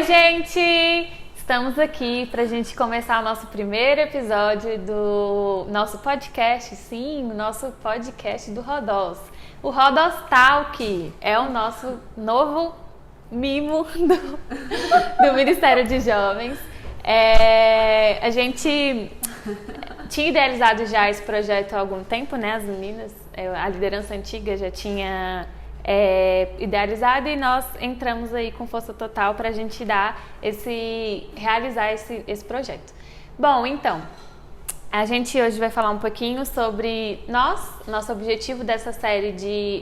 Oi, gente! Estamos aqui para a gente começar o nosso primeiro episódio do nosso podcast, sim, o nosso podcast do Rodós. O Rodós Talk é o nosso novo mimo do Ministério de Jovens. A gente tinha idealizado já esse projeto há algum tempo, né? As meninas, a liderança antiga já tinha idealizado e nós entramos aí com força total para a gente realizar esse projeto. Bom, então, a gente hoje vai falar um pouquinho sobre nosso objetivo dessa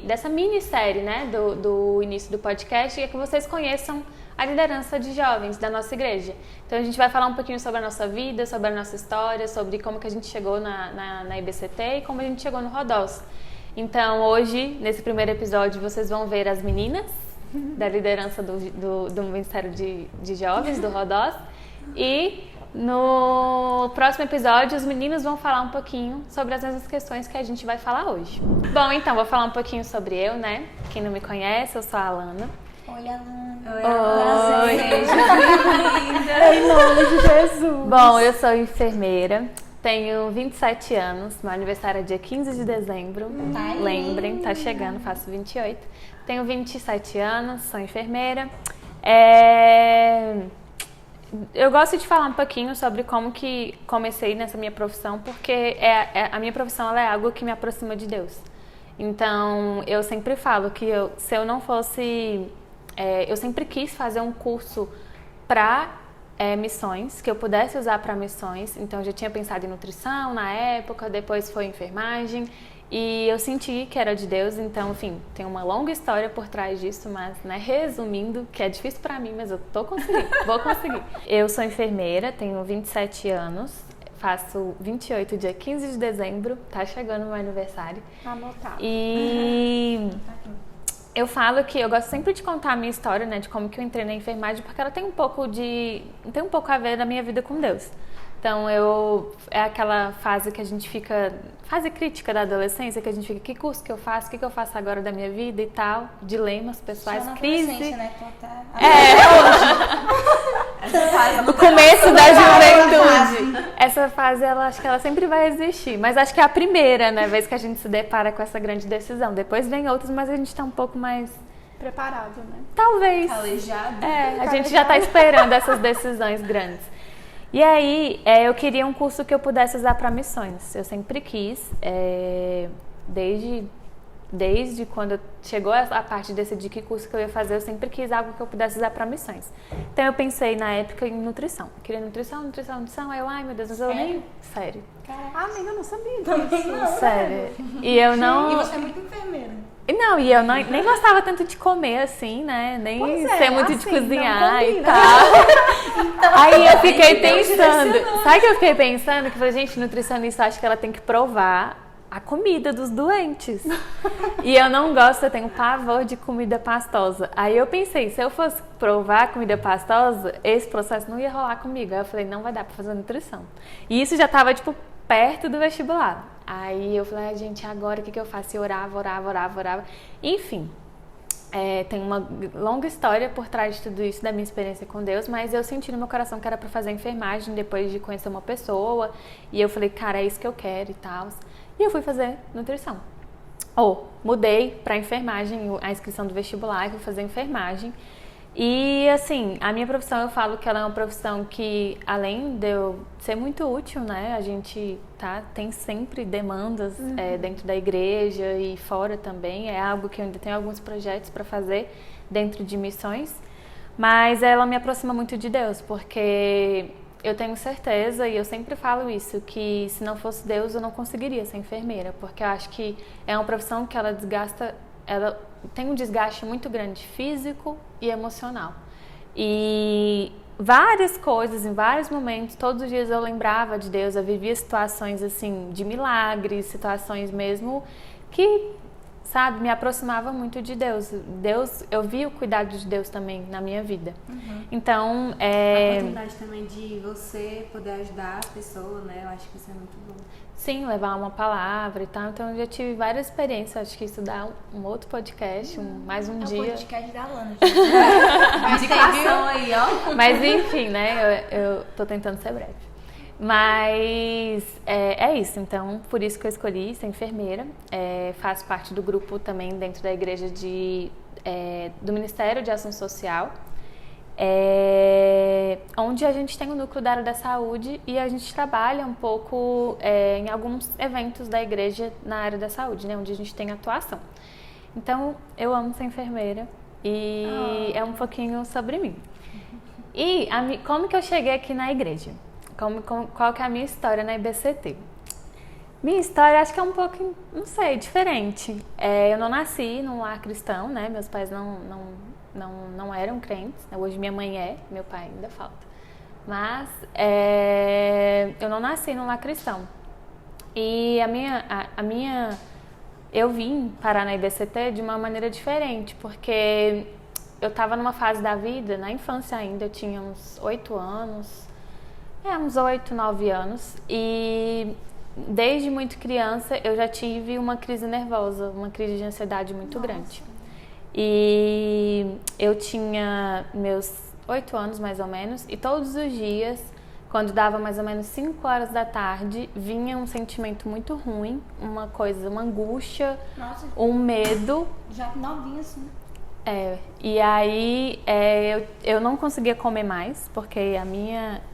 dessa minissérie, né, do início do podcast, é que vocês conheçam a liderança de jovens da nossa igreja. Então a gente vai falar um pouquinho sobre a nossa vida, sobre a nossa história, sobre como que a gente chegou na IBCT e como a gente chegou no Rodós. Então hoje, nesse primeiro episódio, vocês vão ver as meninas da liderança do Ministério de Jovens, do Rodós, e no próximo episódio, os meninos vão falar um pouquinho sobre as mesmas questões que a gente vai falar hoje. Bom, então, vou falar um pouquinho sobre eu, né? Quem não me conhece, eu sou a Alana. Oi, Alana. Oi. Seja bem-vinda. Em nome de Jesus. Bom, eu sou enfermeira, tenho 27 anos, meu aniversário é dia 15 de dezembro. Lembrem, tá chegando, faço 28. Tenho 27 anos, sou enfermeira. Eu gosto de falar um pouquinho sobre como que comecei nessa minha profissão, porque a minha profissão ela é algo que me aproxima de Deus. Então, eu sempre falo que se eu não fosse... eu sempre quis fazer um curso para missões, que eu pudesse usar para missões. Então, eu já tinha pensado em nutrição na época, depois foi enfermagem. E eu senti que era de Deus, então, enfim, tem uma longa história por trás disso, mas, né, resumindo, que é difícil pra mim, mas eu tô conseguindo, vou conseguir. Eu sou enfermeira, tenho 27 anos, faço 28 dia 15 de dezembro, tá chegando o meu aniversário. Anotado. E eu falo que eu gosto sempre de contar a minha história, né, de como que eu entrei na enfermagem, porque ela tem um pouco a ver da minha vida com Deus. Então, é aquela fase que a gente fica... Fase crítica da adolescência, que a gente fica... Que curso que eu faço? O que eu faço agora da minha vida e tal? Dilemas pessoais, Só na crise... adolescência, né? O começo da juventude. Essa fase, acho que ela sempre vai existir. Mas acho que é a primeira, né? Vez que a gente se depara com essa grande decisão. Depois vem outras, mas a gente tá um pouco mais... Preparado, né? Talvez. Calejado. A gente já tá esperando essas decisões grandes. E aí, eu queria um curso que eu pudesse usar para missões. Eu sempre quis, desde quando chegou a parte de decidir que curso que eu ia fazer, eu sempre quis algo que eu pudesse usar para missões. Então, eu pensei na época em nutrição. Eu queria nutrição. Aí eu, ai meu Deus, mas eu nem... Sério. Amiga, eu não sabia disso. Não, Sério. E eu não... E você é muito enfermeira. Não, e eu nem gostava tanto de comer assim, né? Nem ser muito de assim, cozinhar e tal. Então, Aí eu fiquei pensando, sabe o que eu fiquei pensando? Que eu falei, gente, nutricionista, acho que ela tem que provar a comida dos doentes. E eu não gosto, eu tenho pavor de comida pastosa. Aí eu pensei, se eu fosse provar a comida pastosa, esse processo não ia rolar comigo. Aí eu falei, não vai dar pra fazer nutrição. E isso já tava, tipo, perto do vestibular. Aí eu falei, gente, agora o que eu faço? Eu orava. Enfim, tem uma longa história por trás de tudo isso, da minha experiência com Deus, mas eu senti no meu coração que era pra fazer enfermagem depois de conhecer uma pessoa. E eu falei, cara, é isso que eu quero e tal. E eu fui fazer nutrição. Mudei pra enfermagem, a inscrição do vestibular, e fui fazer enfermagem. E, assim, a minha profissão, eu falo que ela é uma profissão que, além de eu ser muito útil, né, a gente tem sempre demandas dentro da igreja e fora também, é algo que eu ainda tenho alguns projetos para fazer dentro de missões, mas ela me aproxima muito de Deus, porque eu tenho certeza, e eu sempre falo isso, que se não fosse Deus eu não conseguiria ser enfermeira, porque eu acho que é uma profissão que ela tem um desgaste muito grande físico e emocional. E várias coisas, em vários momentos, todos os dias eu lembrava de Deus, eu vivia situações assim de milagres, situações mesmo que sabe, me aproximava muito de Deus. Eu vi o cuidado de Deus também na minha vida. Então, A oportunidade também de você poder ajudar a pessoa, né? Eu acho que isso é muito bom. sim, levar uma palavra e tal. Então, eu já tive várias experiências. Acho que isso dá um outro podcast, mais um É o dia. podcast da Lana. Indicação aí, ó. Mas enfim, né? Eu tô tentando ser breve. Mas é isso. Então, por isso que eu escolhi ser enfermeira. Faço parte do grupo também dentro da igreja do Ministério de Ação Social. Onde a gente tem o núcleo da área da saúde e a gente trabalha um pouco em alguns eventos da igreja na área da saúde, né? Onde a gente tem atuação. Então, eu amo ser enfermeira e é um pouquinho sobre mim. E como que eu cheguei aqui na igreja? Qual que é a minha história na IBCT? Minha história acho que é um pouco, não sei, diferente. Eu não nasci num lar cristão, né? Meus pais não eram crentes. Hoje minha mãe meu pai ainda falta. Mas eu não nasci num lar cristão. E eu vim parar na IBCT de uma maneira diferente, porque eu estava numa fase da vida, na infância ainda, eu tinha uns 8 anos, uns 8, 9 anos, e desde muito criança eu já tive uma crise nervosa, uma crise de ansiedade muito grande. E eu tinha meus 8 anos mais ou menos, e todos os dias, quando dava mais ou menos 5 horas da tarde, vinha um sentimento muito ruim, uma angústia, um medo. Já novinha assim. E aí eu não conseguia comer mais, porque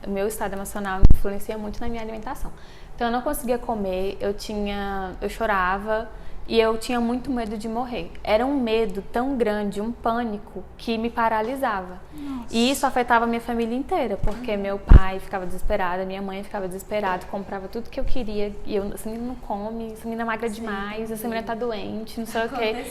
o meu estado emocional influencia muito na minha alimentação. Então eu não conseguia comer, eu chorava e eu tinha muito medo de morrer. Era um medo tão grande, um pânico, que me paralisava. E isso afetava a minha família inteira, porque meu pai ficava desesperado, minha mãe ficava desesperada, comprava tudo que eu queria, e eu, essa menina não come, essa menina é magra demais, essa menina tá doente, não sei o quê.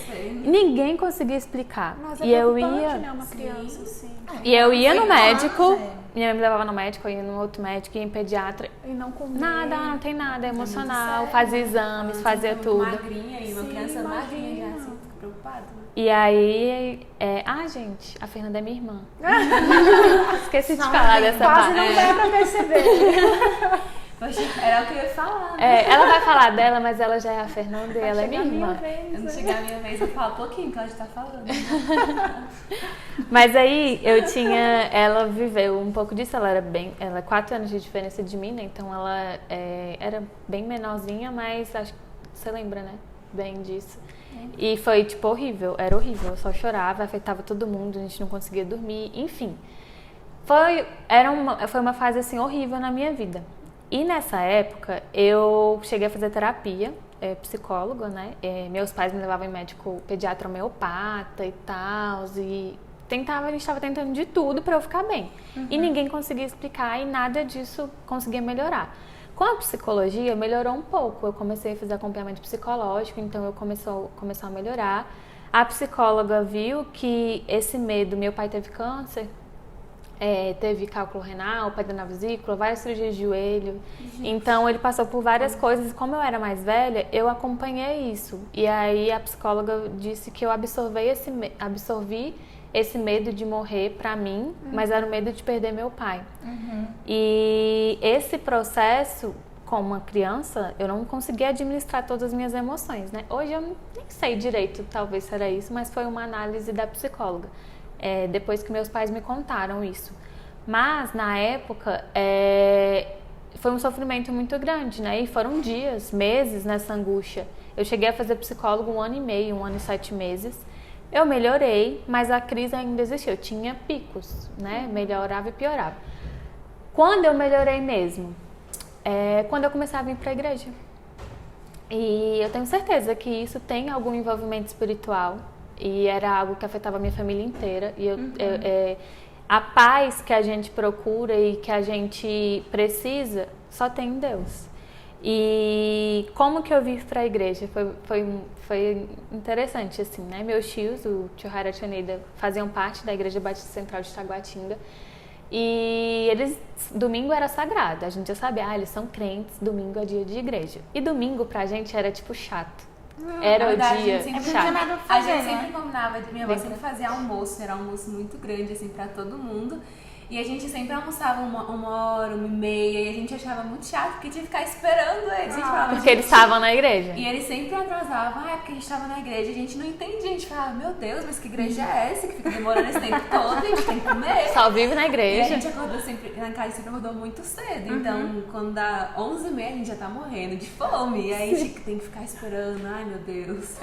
Ninguém conseguia explicar. Mas E eu ia, né, uma criança assim. e eu ia no médico, minha mãe me levava no médico, eu ia no outro médico, ia em pediatra. E não comia. Nada, não tem nada, é emocional, fazia exames, fazia tudo. Magrinha e uma criança magrinha já assim, fica preocupada. E aí, gente, a Fernanda é minha irmã. Esqueci de falar dessa Quase parte. não dá pra perceber. Era o que eu ia falar, né? Ela vai falar dela, mas ela já é a Fernanda e ela é minha irmã. Quando chegar a minha vez, eu falo um pouquinho que ela já tá falando. Mas aí ela viveu um pouco disso, ela é 4 anos de diferença de mim, né? Então ela era bem menorzinha, mas acho que você lembra, né? Bem disso. E foi tipo horrível, era horrível, eu só chorava, afetava todo mundo, a gente não conseguia dormir, enfim. Foi uma fase assim horrível na minha vida. E nessa época eu cheguei a fazer terapia, psicóloga, né? Meus pais me levavam em médico pediatra homeopata e tal, e a gente estava tentando de tudo para eu ficar bem. E ninguém conseguia explicar e nada disso conseguia melhorar. Com a psicologia melhorou um pouco, eu comecei a fazer acompanhamento psicológico, então eu começou a melhorar. A psicóloga viu que esse medo, meu pai teve câncer, teve cálculo renal, pedra na vesícula, várias cirurgias de joelho. Então ele passou por várias coisas e como eu era mais velha, eu acompanhei isso. E aí a psicóloga disse que eu absorvi esse medo de morrer pra mim, mas era o medo de perder meu pai. E esse processo, como uma criança, eu não conseguia administrar todas as minhas emoções, né? Hoje eu nem sei direito, talvez será isso, mas foi uma análise da psicóloga. Depois que meus pais me contaram isso. Mas, na época, foi um sofrimento muito grande, né? E foram dias, meses nessa angústia. Eu cheguei a fazer psicólogo 1 ano e meio, 1 ano e 7 meses. Eu melhorei, mas a crise ainda existia. Eu tinha picos, né? Melhorava e piorava. Quando eu melhorei mesmo? Quando eu comecei a vir para a igreja. E eu tenho certeza que isso tem algum envolvimento espiritual. E era algo que afetava a minha família inteira. E a paz que a gente procura e que a gente precisa só tem em Deus. E como que eu vim para a igreja? Foi interessante, assim, né? Meus tios, o tio Raira e a tia Neida, faziam parte da Igreja Batista Central de Taguatinga. E domingo era sagrado. A gente já sabia, eles são crentes, domingo é dia de igreja. E domingo pra gente era tipo chato. Era Na o verdade, dia a gente sempre não tinha chato. nada pra A fazer, gente né? sempre combinava, minha avó sempre fazia almoço, era um almoço muito grande, assim, pra todo mundo. E a gente sempre almoçava uma hora, 1h30, e a gente achava muito chato, porque tinha que ficar esperando eles. A gente falava, Porque eles "Gente", estavam na igreja. E eles sempre atrasavam, é porque a gente tava na igreja, a gente não entendia, a gente falava, meu Deus, mas que igreja é essa que fica demorando esse tempo todo, a gente tem que comer. Só vive na E a igreja. gente acordou sempre, na casa sempre acordou muito cedo, então quando dá 11h30 a gente já tá morrendo de fome, e aí a gente tem que ficar esperando, ai meu Deus,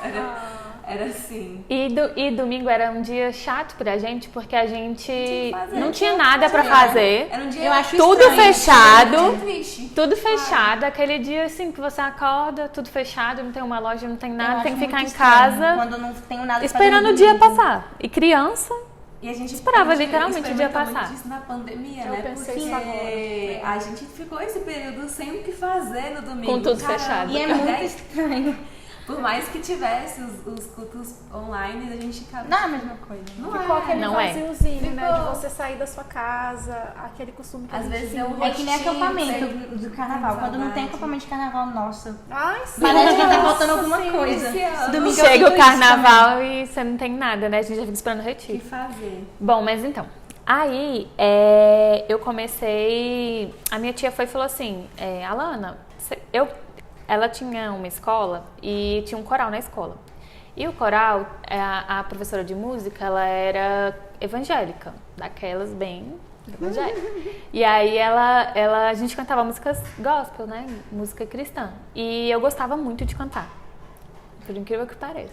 era assim. E domingo era um dia chato pra gente, porque a gente fazer, não tinha tinha nada pra fazer. fazer. Era um dia Eu acho Tudo estranho. fechado. muito triste. Tudo fechado, aquele dia assim que você acorda, tudo fechado, não tem uma loja, não tem Eu nada, acho tem que ficar muito em estranho, casa Quando não tenho nada pra esperando fazer o dia no domingo. passar. E criança, E a gente Esperava a gente literalmente o dia experimentou passar. muito disso na pandemia, Eu né? pensei Porque isso agora. a gente ficou esse período sem o que fazer no domingo. Com tudo Caramba, fechado. E é muito estranho. Por mais que tivesse os cultos online, a gente ficava. Não é a mesma coisa. Não Né? Ficou é. aquele Não é. vaziozinho, né? Ficou. De você sair da sua casa, aquele costume que Às a gente vezes tinha. é um É que nem rostinho, acampamento você- do carnaval. Quando não tem saudade. acampamento de carnaval, nossa. Ai, sim. Parece que tá Nossa, faltando alguma sim. coisa. esse ano. Domingo eu chega fico o isso carnaval e você não tem nada, né? A gente já fica esperando o O que retiro. fazer? Bom, mas então, aí eu comecei. A minha tia foi e falou assim: Alana, ela tinha uma escola e tinha um coral na escola. E o coral, a professora de música, ela era evangélica, daquelas bem evangélicas. E aí a gente cantava músicas gospel, né? Música cristã. E eu gostava muito de cantar. Por incrível que pareça.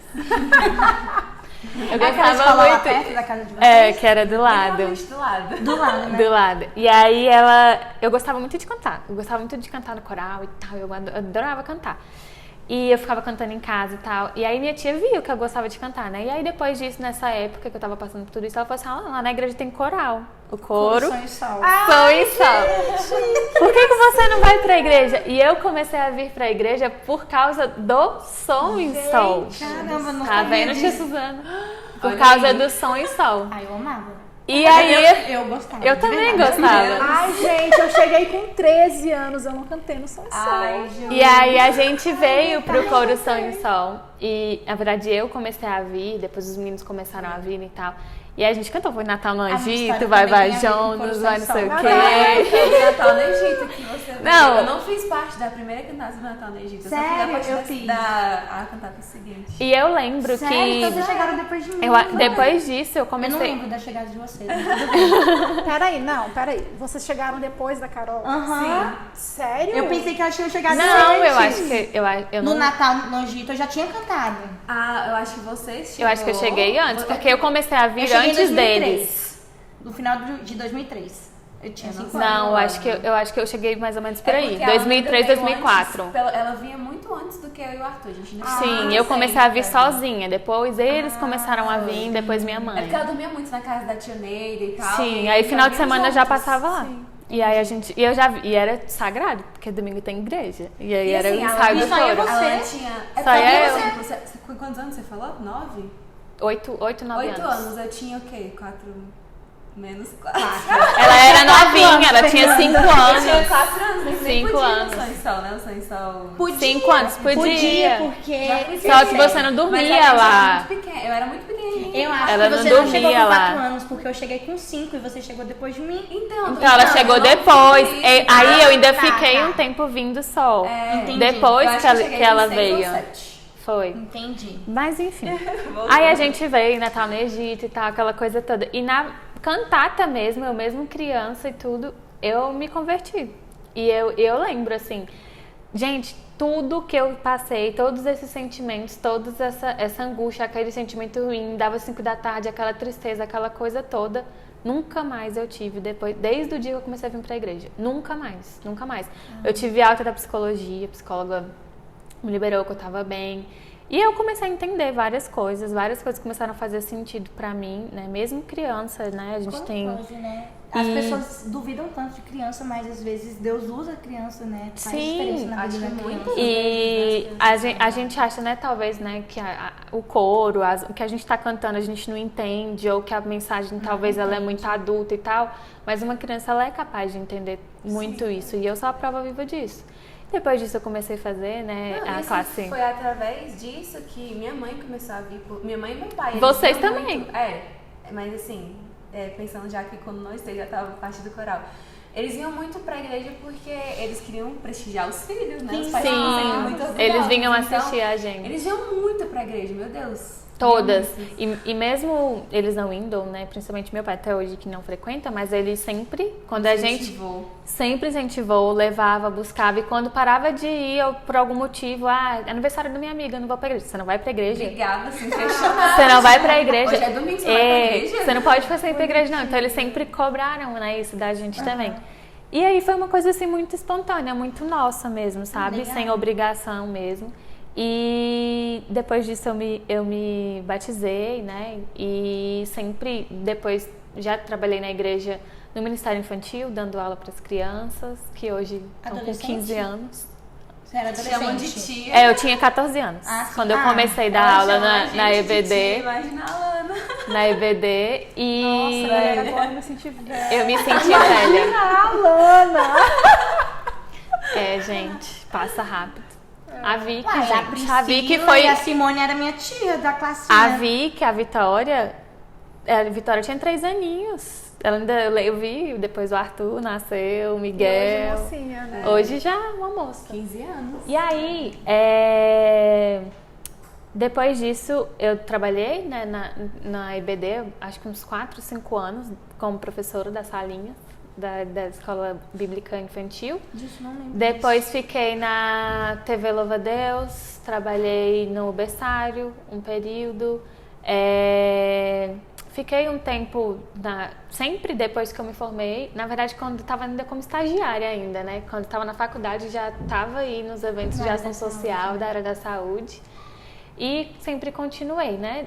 Eu É aquela escola lá muito. perto da casa de vocês? É, que era do lado. Literalmente do lado. Do lado, né? Do lado. E aí eu gostava muito de cantar. Eu gostava muito de cantar no coral e tal. Eu adorava cantar. E eu ficava cantando em casa e tal. E aí minha tia viu que eu gostava de cantar, né? E aí depois disso, nessa época que eu tava passando por tudo isso, ela falou assim: lá na igreja tem coral. O coro. Sonho e sol. Som e sol. Por que você não vai pra igreja? E eu comecei a vir pra igreja por causa do som e sol. Caramba, não Tá sabia vendo, tia disso. Suzana? Por Olha causa aí. do som e sol. Ai, eu amava. E aí Eu gostava. eu de também verdade. gostava. Ai, gente, eu cheguei com 13 anos, eu não cantei no Som e Sol. Ai, Ju. E aí a gente veio pro coro Som e Sol. E na verdade eu comecei a vir, depois os meninos começaram a vir e tal. E aí a gente cantou, foi Natal no minha Egito, história vai também tem a ver com Jonas, Coro vai Som não sei e o Sol. quê. Eu Natal no Egito que você veio. Não. Eu não fiz parte da primeira cantata do Natal no Egito. Eu só Sério? fiz a parte Eu fiz. da cantata seguinte. E eu lembro Sério? que Então vocês chegaram depois de mim. depois disso eu Eu não comecei. lembro da chegada de vocês. mas tudo bem. Peraí. Vocês chegaram depois da Carol? Aham. Sério? Eu pensei que elas tinham chegado Não, antes. eu acho que eu No não. Natal no Egito eu já tinha cantado. Ah, eu acho que vocês Eu acho que eu cheguei antes, porque eu comecei a vir Eu cheguei em antes 2003. deles. No final de 2003. Eu tinha 5 anos. Não, eu acho que eu cheguei mais ou menos por É aí. porque ela 2003, veio 2004. antes, ela vinha muito antes do que eu e o Arthur. A gente não Sim, eu comecei a vir sozinha. Depois eles começaram a vir, depois minha É mãe. porque ela dormia muito na casa da tia Neida e tal. Sim, e aí final de dormiam semana eu já juntos. passava lá. E aí a gente. E eu já vi, e era sagrado, porque domingo tem igreja. E aí E era assim, o ela ensaio do só ia coro. você. Ela tinha. Só ia Com quantos anos você falou? 9? 8, 9 8 anos. anos. Eu tinha o quê? 4 menos 4. Ela era novinha, ela tinha 5 Eu tinha anos. 4 anos, nem 5 podia anos. no Sonho e Sol, né? O Sonho e Sol. Podia. 5 anos, podia. porque... Só que você não Mas dormia a gente lá. Era muito pequena. Eu era muito pequenininha. Eu acho Ela que não você não chegou dormia com 4 lá. anos, porque eu cheguei com 5 e você chegou depois de mim. Então Ela não, chegou eu não depois. fiz E isso. aí eu ainda tá, fiquei tá. um tempo vindo só. Entendi. Eu Depois acho que eu ela, cheguei que ela com 6 ou veio. 7. Foi. Entendi. Mas enfim. Aí a gente veio, Natal no Egito e tal, aquela coisa toda. E na cantata mesmo, eu mesmo criança e tudo, eu me converti. E eu lembro, assim, gente, tudo que eu passei, todos esses sentimentos, toda essa angústia, aquele sentimento ruim, dava 5 da tarde, aquela tristeza, aquela coisa toda, nunca mais eu tive depois, desde o dia que eu comecei a vir pra igreja. Nunca mais, nunca mais. Eu tive alta da psicologia, a psicóloga me liberou que eu tava bem. E eu comecei a entender várias coisas começaram a fazer sentido pra mim, né? Mesmo criança, né? A gente Como tem... pode, né? As pessoas duvidam tanto de criança, mas às vezes Deus usa a criança, né? Faz Sim, diferença na acho vida que da muito. criança. E a gente acha, né, talvez, né, que o coro, o que a gente tá cantando, a gente não entende, ou que a mensagem talvez ela é muito adulta e tal, mas uma criança, ela é capaz de entender muito isso, e eu sou a prova viva disso. Depois disso eu comecei a fazer, né, Não, a isso classe... foi através disso que minha mãe começou a vir. Minha mãe e meu pai. eles Vocês iam também. muito- mas assim, pensando já que quando nós três já tava parte do coral. Eles iam muito pra igreja porque eles queriam prestigiar os filhos, né? Os pais estavam sempre muito orgulhosos. Eles vinham Então, assistir a gente. Eles iam muito pra igreja, meu Deus. Todas. Muito. E mesmo eles não indo, né? Principalmente meu pai até hoje que não frequenta, mas ele sempre, quando a gente Incentivou. sempre incentivou, levava, buscava. E quando parava de ir eu, por algum motivo, aniversário da minha amiga, eu não vou pra igreja. Você não vai pra igreja? Ligava assim, questionava. Você não vai pra igreja? Hoje é domingo, você não vai pra igreja? Você não pode fazer ir pra igreja, não. Então eles sempre cobraram, né? Isso da gente também. E aí foi uma coisa assim muito espontânea, muito nossa mesmo, sabe? Legal. Sem obrigação mesmo. E depois disso eu me batizei, né? E sempre, depois já trabalhei na igreja no Ministério Infantil, dando aula para as crianças, que hoje estão com Adolescente? 15 anos. Você era Chamam de adolescente. tia. Eu tinha 14 anos, Ah, sim. quando eu Ah, comecei a dar Ela aula chama a na gente de EBD. tia, imagina a Lana. Na EBD e Nossa, velho, agora eu me senti velha. eu me senti velha. Ah, Lana! Gente, passa rápido. A Vicky, Uai, a gente, a Vicky Priscila foi... e a Simone era minha tia da classe. A Vicky, a Vitória tinha 3 aninhos. Ela ainda, eu vi, depois o Arthur nasceu, o Hoje Miguel. mocinha, né? Hoje já é uma moça. 15 anos. E aí, depois disso, eu trabalhei, né, na IBD, acho que uns 4, 5 anos, como professora da salinha da Escola Bíblica Infantil. Disso não lembro. Depois fiquei na TV Louva a Deus, trabalhei no berçário um período. Fiquei um tempo, sempre depois que eu me formei, na verdade quando estava ainda como estagiária ainda, né? Quando estava na faculdade já estava aí nos eventos de ação social da área da saúde. E sempre continuei, né?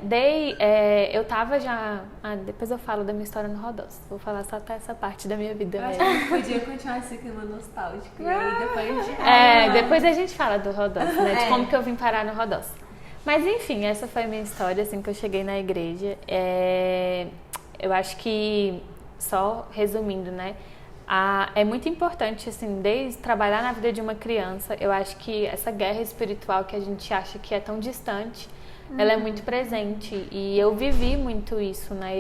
Eu tava já... depois eu falo da minha história no Rodós. Vou falar só até essa parte da minha vida Eu acho mesmo. que podia continuar esse clima nostálgico. E aí depois a gente... Depois a gente fala do Rodós, né? De como que eu vim parar no Rodós. Mas enfim, essa foi a minha história, assim, que eu cheguei na igreja. Eu acho que, só resumindo, né? É muito importante, assim, desde trabalhar na vida de uma criança, eu acho que essa guerra espiritual que a gente acha que é tão distante, ela é muito presente. E eu vivi muito isso, né?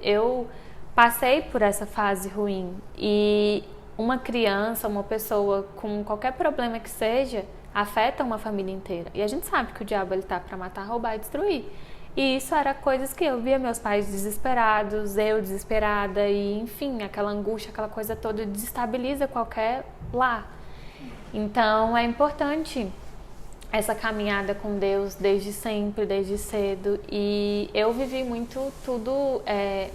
Eu passei por essa fase ruim. E uma criança, uma pessoa com qualquer problema que seja, afeta uma família inteira. E a gente sabe que o diabo ele tá para matar, roubar e destruir. E isso era coisas que eu via meus pais desesperados, eu desesperada e, enfim, aquela angústia, aquela coisa toda desestabiliza qualquer lar. Então, é importante essa caminhada com Deus desde sempre, desde cedo. E eu vivi muito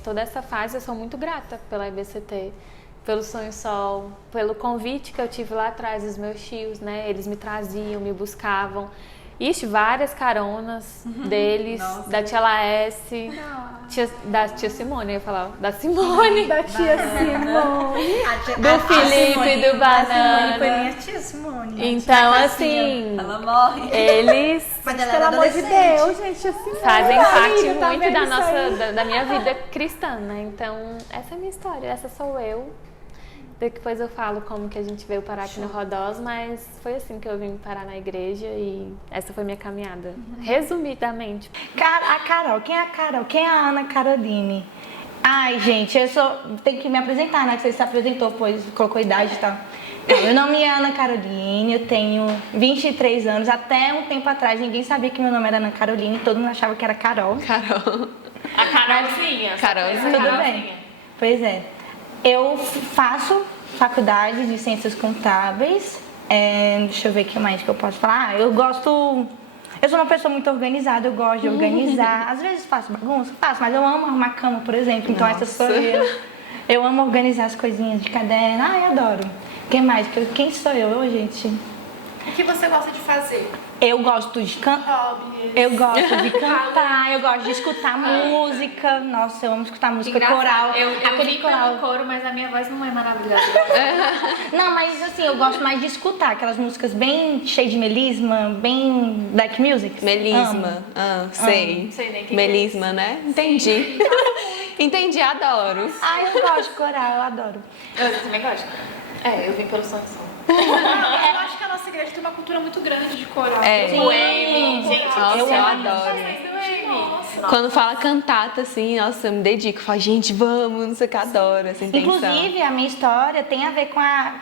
toda essa fase, eu sou muito grata pela IBCT, pelo Sonho Sol, pelo convite que eu tive lá atrás dos meus tios, né? Eles me traziam, me buscavam. Ixi, várias caronas deles, Nossa. da tia Laesse, da tia Simone, eu ia falar, da Simone, Da tia Simone. do Felipe, do Banana. Simone foi minha tia Simone. Então, assim, Ela morre. eles Mas ela Pelo era amor de adolescente. Deus, gente, tia Simone. fazem Ai, parte amiga, tá muito vendo da isso aí? nossa, da minha vida cristã, né? Então, essa é a minha história, essa sou eu. Depois eu falo como que a gente veio parar aqui no Rodós, mas foi assim que eu vim parar na igreja e essa foi minha caminhada, resumidamente. A Carol, quem é a Carol? Quem é a Ana Caroline? Ai, gente, eu tenho que me apresentar, né? Que você se apresentou, pois colocou idade e tal. Meu nome é Ana Caroline, eu tenho 23 anos. Até um tempo atrás ninguém sabia que meu nome era Ana Caroline, todo mundo achava que era Carol. Carol. A Carolzinha. Carolzinha. Tudo bem. Pois é. Eu faço faculdade de Ciências Contábeis. Deixa eu ver o que mais que eu posso falar. Eu sou uma pessoa muito organizada, eu gosto de organizar. Às vezes faço bagunça, mas eu amo arrumar cama, por exemplo. Então essa sou eu. Eu amo organizar as coisinhas de caderno. Ai, adoro. Quem mais? Quem sou eu, gente? O que você gosta de fazer? Eu gosto de cantar. Hobbies. Eu gosto de cantar, eu gosto de escutar música. Nossa, eu amo escutar música coral. Eu Aquele vim coral. pelo coro, mas a minha voz não é maravilhosa. Não, mas assim, eu gosto mais de escutar aquelas músicas bem cheias de melisma, bem black music. Melisma. Amo. Sei. Não sei nem o que Melisma, né? Entendi. Entendi, adoro. Ai, eu gosto de coral, eu adoro. Eu também gosto. Eu vim pelo Sonho Sol. Eu acho que elas cultura muito grande de coral. É. O Amy, gente, Nossa, eu adoro. Nossa. Quando fala cantata, assim, nossa, eu me dedico. Falo, gente, vamos, não sei o que, adoro essa intenção. Inclusive, a minha história tem a ver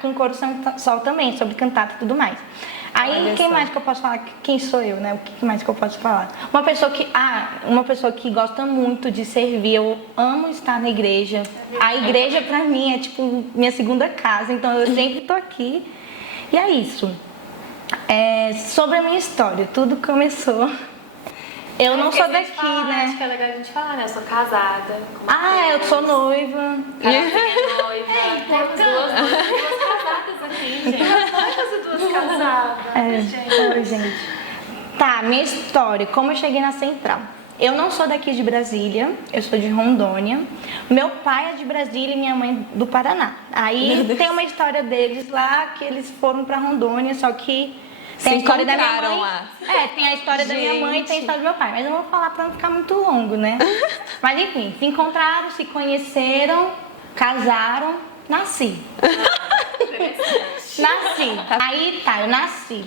com o Coro Sol também, sobre cantata e tudo mais. Aí, Olha quem só. mais que eu posso falar? Quem sou eu, né? O que mais que eu posso falar? Uma pessoa que gosta muito de servir. Eu amo estar na igreja. A igreja, pra mim, é tipo minha segunda casa. Então, eu sempre tô aqui. E é isso. Sobre a minha história, tudo começou... Eu não sou daqui, né? Acho que é legal a gente falar, né? Eu sou casada. Eu sou noiva. Carol é noiva. Temos duas casadas aqui, gente. Duas casadas. Oi, gente. Tá, minha história, como eu cheguei na Central. Eu não sou daqui de Brasília, eu sou de Rondônia. Meu pai é de Brasília e minha mãe do Paraná. Aí tem uma história deles lá, que eles foram pra Rondônia, só que... Tem a história da minha mãe. lá. Tem a história da minha mãe e tem a história do meu pai. Mas eu não vou falar pra não ficar muito longo, né? Mas enfim, se encontraram, se conheceram, casaram, nasci. Aí tá, eu nasci.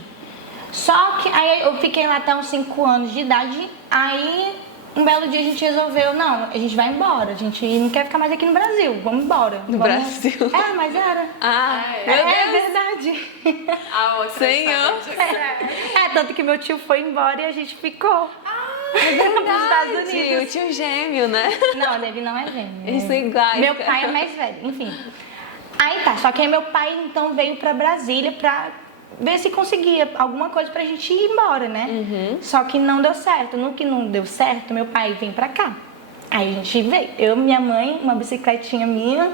Só que aí eu fiquei lá até uns 5 anos de idade. Aí um belo dia a gente resolveu, não, a gente vai embora. A gente não quer ficar mais aqui no Brasil, vamos embora. Brasil? Mas era. Meu Deus. É verdade. A outra Senhor. Tanto que meu tio foi embora e a gente ficou. Nos Estados Unidos. O tio gêmeo, né? Não, ele não é gêmeo. Eles são iguais. Meu pai é mais velho, enfim. Aí tá, só que aí meu pai então veio pra Brasília pra ver se conseguia alguma coisa pra gente ir embora, né? Só que não deu certo. No que não deu certo, meu pai vem pra cá. Aí a gente veio. Eu, minha mãe, uma bicicletinha minha,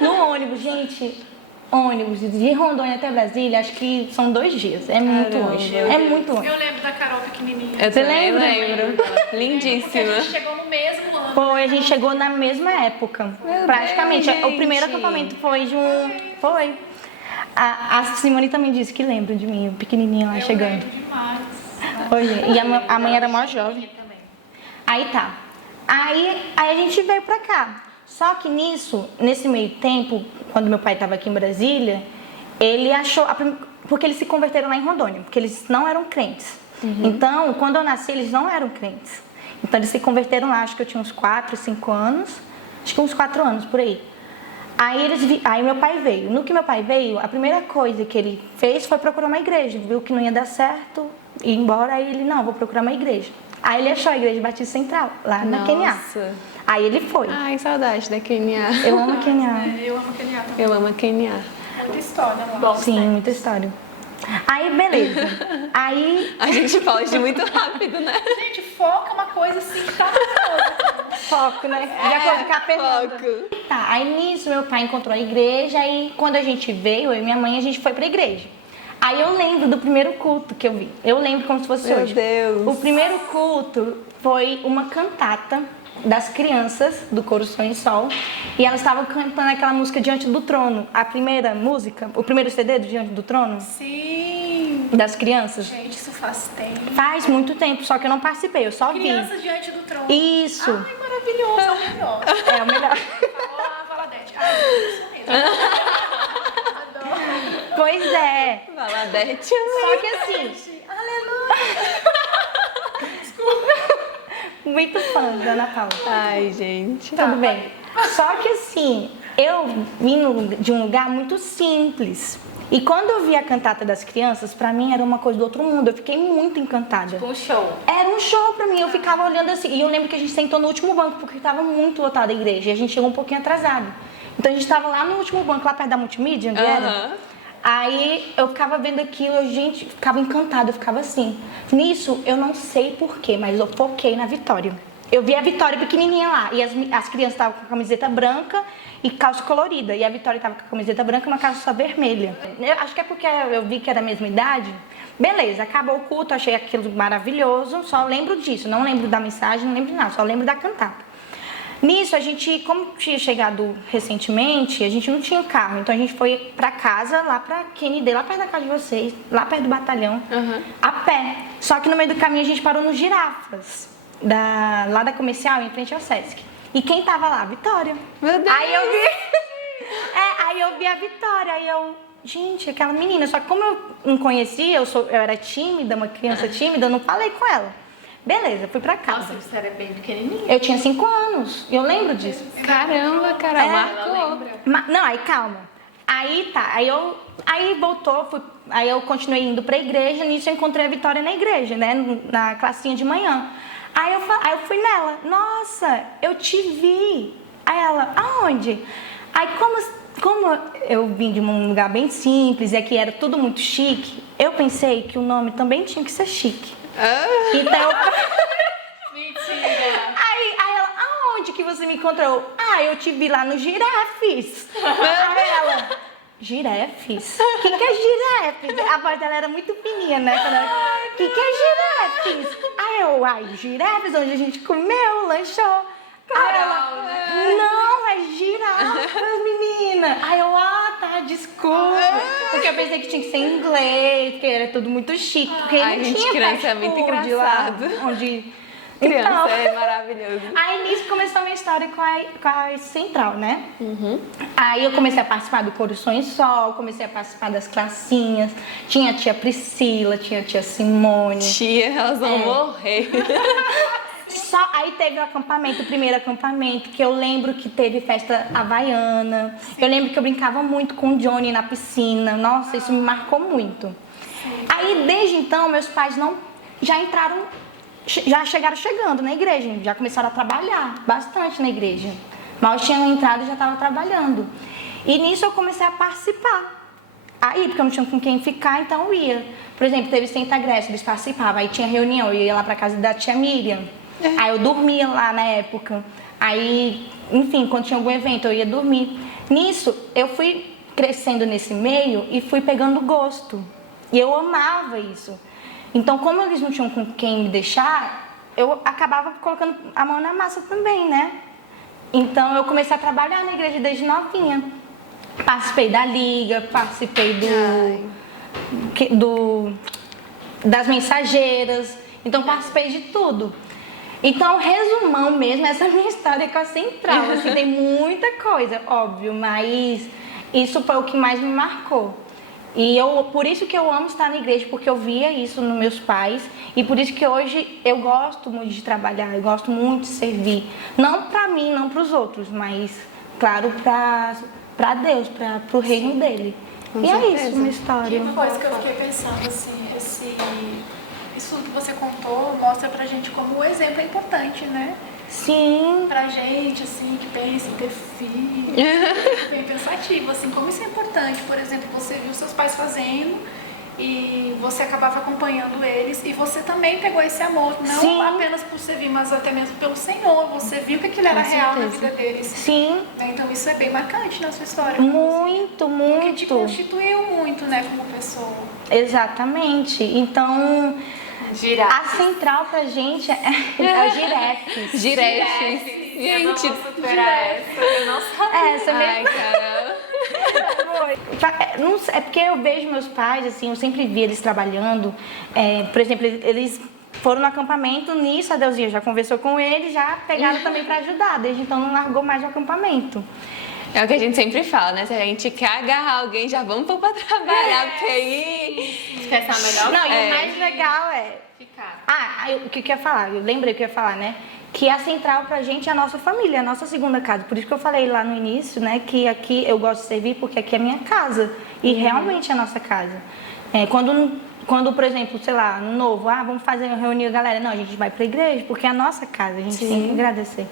no ônibus, gente. Ônibus de Rondônia até Brasília, acho que são 2 dias. É muito longe. É muito longe. Eu lembro da Carol pequenininha. Eu também lembra? lembro. Porque a Lindíssima. gente chegou no mesmo ano. Foi, a gente chegou na mesma época. Praticamente. Deus, O primeiro gente. acampamento foi de um. Foi. A Simone também disse que lembra de mim, pequenininha lá chegando. Lembro demais. Foi, e a mãe era mó jovem. Aí tá. Aí a gente veio pra cá. Só que nesse meio tempo, quando meu pai estava aqui em Brasília, ele achou. Porque eles se converteram lá em Rondônia, porque eles não eram crentes. Então, quando eu nasci, eles não eram crentes. Então, eles se converteram lá, acho que eu tinha uns 4, 5 anos. Acho que uns 4 anos por aí. Aí meu pai veio. No que meu pai veio, a primeira coisa que ele fez foi procurar uma igreja. Viu que não ia dar certo, ir embora. Aí ele, não, vou procurar uma igreja. Aí ele achou a Igreja Batista Central, lá na Quênia. Aí ele foi. Ai, saudade da Quênia. Eu amo a Quênia. Eu amo aquele também. Eu amo a Quênia. Muita história lá. Sim, muita história. Aí, beleza. Aí, A gente foge muito rápido, né? Gente, foca uma coisa assim que tá maravilhosa. foco, né? Já vou ficar perdendo. Foco. Tá, aí nisso meu pai encontrou a igreja e quando a gente veio, eu e minha mãe, a gente foi pra igreja. Aí eu lembro do primeiro culto que eu vi. Eu lembro como se fosse Meu hoje. Deus. O primeiro culto foi uma cantata das crianças do Coro Sonho e Sol. E elas estavam cantando aquela música Diante do Trono. A primeira música, o primeiro CD do Diante do Trono. Sim. Das crianças. Gente, isso faz tempo. Faz muito tempo, só que eu não participei, eu só vi. Crianças diante do trono. Isso. Ai, maravilhoso, é o melhor. É o melhor. Falou a Valadete. Ai, isso mesmo. Adoro. Pois é. Valadete. Só que assim, muito fã da Ana Paula. Ai, gente. Tudo bem. Só que assim, eu vim de um lugar muito simples. E quando eu vi a cantata das crianças, pra mim era uma coisa do outro mundo. Eu fiquei muito encantada. Um show. Era um show pra mim, eu ficava olhando assim. E eu lembro que a gente sentou no último banco, porque estava muito lotada a igreja. E a gente chegou um pouquinho atrasado. Então a gente estava lá no último banco, lá perto da multimídia, onde era. Aí eu ficava vendo aquilo, a gente ficava encantada, eu ficava assim. Nisso, eu não sei porquê, mas eu foquei na Vitória. Eu vi a Vitória pequenininha lá, e as crianças estavam com a camiseta branca e calça colorida. E a Vitória estava com a camiseta branca e uma calça vermelha. Eu acho que é porque eu vi que era a mesma idade. Beleza, acabou o culto, achei aquilo maravilhoso, só lembro disso. Não lembro da mensagem, não lembro de nada, só lembro da cantata. Nisso, a gente, como tinha chegado recentemente, a gente não tinha carro. Então, a gente foi pra casa, lá pra QND, lá perto da casa de vocês, lá perto do batalhão, a pé. Só que no meio do caminho, a gente parou nos Girafas, lá da Comercial, em frente ao Sesc. E quem tava lá? Vitória. Meu Deus. Aí eu vi a Vitória, aí eu gente, aquela menina. Só que como eu não conhecia, eu era tímida, uma criança tímida, eu não falei com ela. Beleza, fui pra casa. Nossa, você era bem pequenininha. Eu tinha 5 anos, eu lembro disso. Caramba, cara, marcou. Não, aí calma. Aí tá, aí voltou, aí eu continuei indo pra igreja, nisso eu encontrei a Vitória na igreja, né, na classinha de manhã. Aí eu fui nela, nossa, eu te vi. Aí ela, aonde? Aí como eu vim de um lugar bem simples e aqui era tudo muito chique, eu pensei que o nome também tinha que ser chique. Então... Mentira. Aí ela, aonde que você me encontrou? Ah, eu te vi lá no Girafes. Aí ela, Girafes? O que é Girafes? A voz dela era muito fininha, né? O que é Girafes? Aí eu, Girafes, onde a gente comeu, lanchou. Aí ela, não, é girafas, menina. Aí eu, tá, desculpa. Porque eu pensei que tinha que ser em inglês, porque era tudo muito chique. Porque Ai, não gente, tinha criança fast é muito food engraçado. lá, onde... Criança Então, é maravilhoso. aí nisso começou a minha história com a Central, né? Aí eu comecei a participar do Coro Sonho Sol, comecei a participar das classinhas. Tinha a tia Priscila, tinha a tia Simone. Tia, elas vão morrer. Aí teve o primeiro acampamento, que eu lembro que teve festa havaiana. Eu lembro que eu brincava muito com o Johnny na piscina. Nossa, isso me marcou muito. Aí desde então meus pais já chegaram chegando na igreja, já começaram a trabalhar bastante na igreja. Mal tinham entrado e já estavam trabalhando. E nisso eu comecei a participar. Aí, porque eu não tinha com quem ficar, então eu ia. Por exemplo, teve Senta Grécia, eles participavam. Aí tinha reunião, eu ia lá pra casa da tia Miriam. Aí eu dormia lá na época. Aí, enfim, quando tinha algum evento, eu ia dormir. Nisso, eu fui crescendo nesse meio e fui pegando gosto. E eu amava isso. Então, como eles não tinham com quem me deixar, eu acabava colocando a mão na massa também, né? Então, eu comecei a trabalhar na igreja desde novinha. Participei da liga, participei das mensageiras. Então, participei de tudo. Então, resumão mesmo, essa é a minha história com a Central. Assim, tem muita coisa, óbvio, mas isso foi o que mais me marcou. E por isso que eu amo estar na igreja, porque eu via isso nos meus pais. E por isso que hoje eu gosto muito de trabalhar, eu gosto muito de servir. Não pra mim, não pros outros, mas, claro, pra Deus, pro reino dele. E é isso, minha história. E uma coisa que eu fiquei pensando, assim, isso que você contou mostra pra gente como o exemplo é importante, né? Sim. Pra gente, assim, que pensa em ter filho, bem pensativo, assim, como isso é importante. Por exemplo, você viu seus pais fazendo e você acabava acompanhando eles e você também pegou esse amor, não Sim. apenas por servir, mas até mesmo pelo Senhor. Você viu que aquilo era real na vida deles. Sim. Então isso é bem marcante na sua história. Muito, Porque te muito. constituiu muito, né, como pessoa. Exatamente. Então, Girar. a Central pra gente é o Girafes. Girafes. Eu não Gente, vou superar essa. Eu não sabia. Essa ai, mesmo. cara. Não sei, é porque eu vejo meus pais, assim, eu sempre vi eles trabalhando. Por exemplo, eles foram no acampamento, nisso a Deusinha já conversou com eles, já pegaram também pra ajudar. Desde então não largou mais o acampamento. É o que a gente sempre fala, né? Se a gente quer agarrar alguém, já vamos pôr pra trabalhar, porque aí... Esquece a melhor Não, e o mais legal é... ficar. o que eu ia falar? Eu lembrei o que eu ia falar, né? Que a Central pra gente é a nossa família, a nossa segunda casa. Por isso que eu falei lá no início, né? Que aqui eu gosto de servir porque aqui é minha casa. E realmente é a nossa casa. Quando, por exemplo, sei lá, no novo, vamos fazer uma reunião, galera. Não, a gente vai pra igreja porque é a nossa casa. A gente tem que agradecer.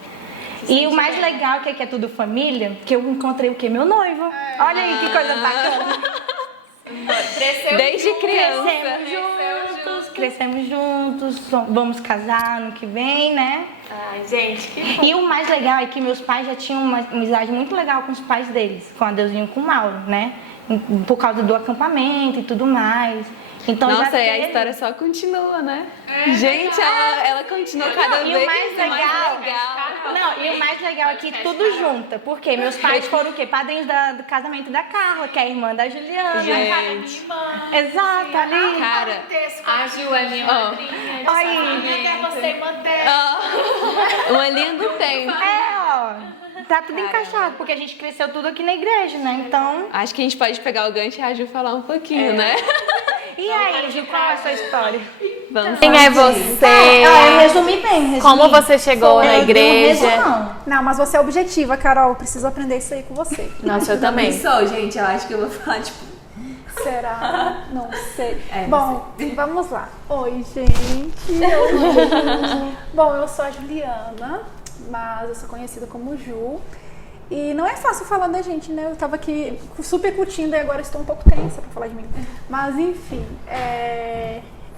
E o mais legal é que aqui é tudo família, que eu encontrei o quê? Meu noivo. Olha aí que coisa bacana. Cresceu Desde junto, criança. Crescemos juntos, vamos casar no que vem, né? Ai, gente, que bom. E o mais legal é que meus pais já tinham uma amizade muito legal com os pais deles, com a Deusinha e com o Mauro, né? Por causa do acampamento e tudo mais. Então, Nossa, já e a teve... história só continua, né? Gente, ela continua cada E vez o mais legal, legal. e o mais legal é que tudo junta, porque meus pais foram o quê? Padrinhos do casamento da Carla, que é a irmã da Juliana. Gente. Exato, ali. Cara, A Ju é minha Ó. madrinha. Aí. Até você manter. ó, uma linha do tempo. Ó. tá tudo encaixado, porque a gente cresceu tudo aqui na igreja, né? Então... Acho que a gente pode pegar o gancho e a Ju falar um pouquinho, né? E aí, Ju, qual é a sua história? Vamos Quem é você? Eu resumi bem, Como você chegou na igreja? Não, mas você é objetiva, Carol. Eu preciso aprender isso aí com você. Nossa, eu também. Sou, gente. Eu acho que eu vou falar, tipo... Será? Não sei. É, não Bom, vamos lá. Oi, gente. Bom, eu sou a Juliana, mas eu sou conhecida como Ju. E não é fácil falar da gente, né? Eu tava aqui super curtindo e agora estou um pouco tensa pra falar de mim. Mas, enfim,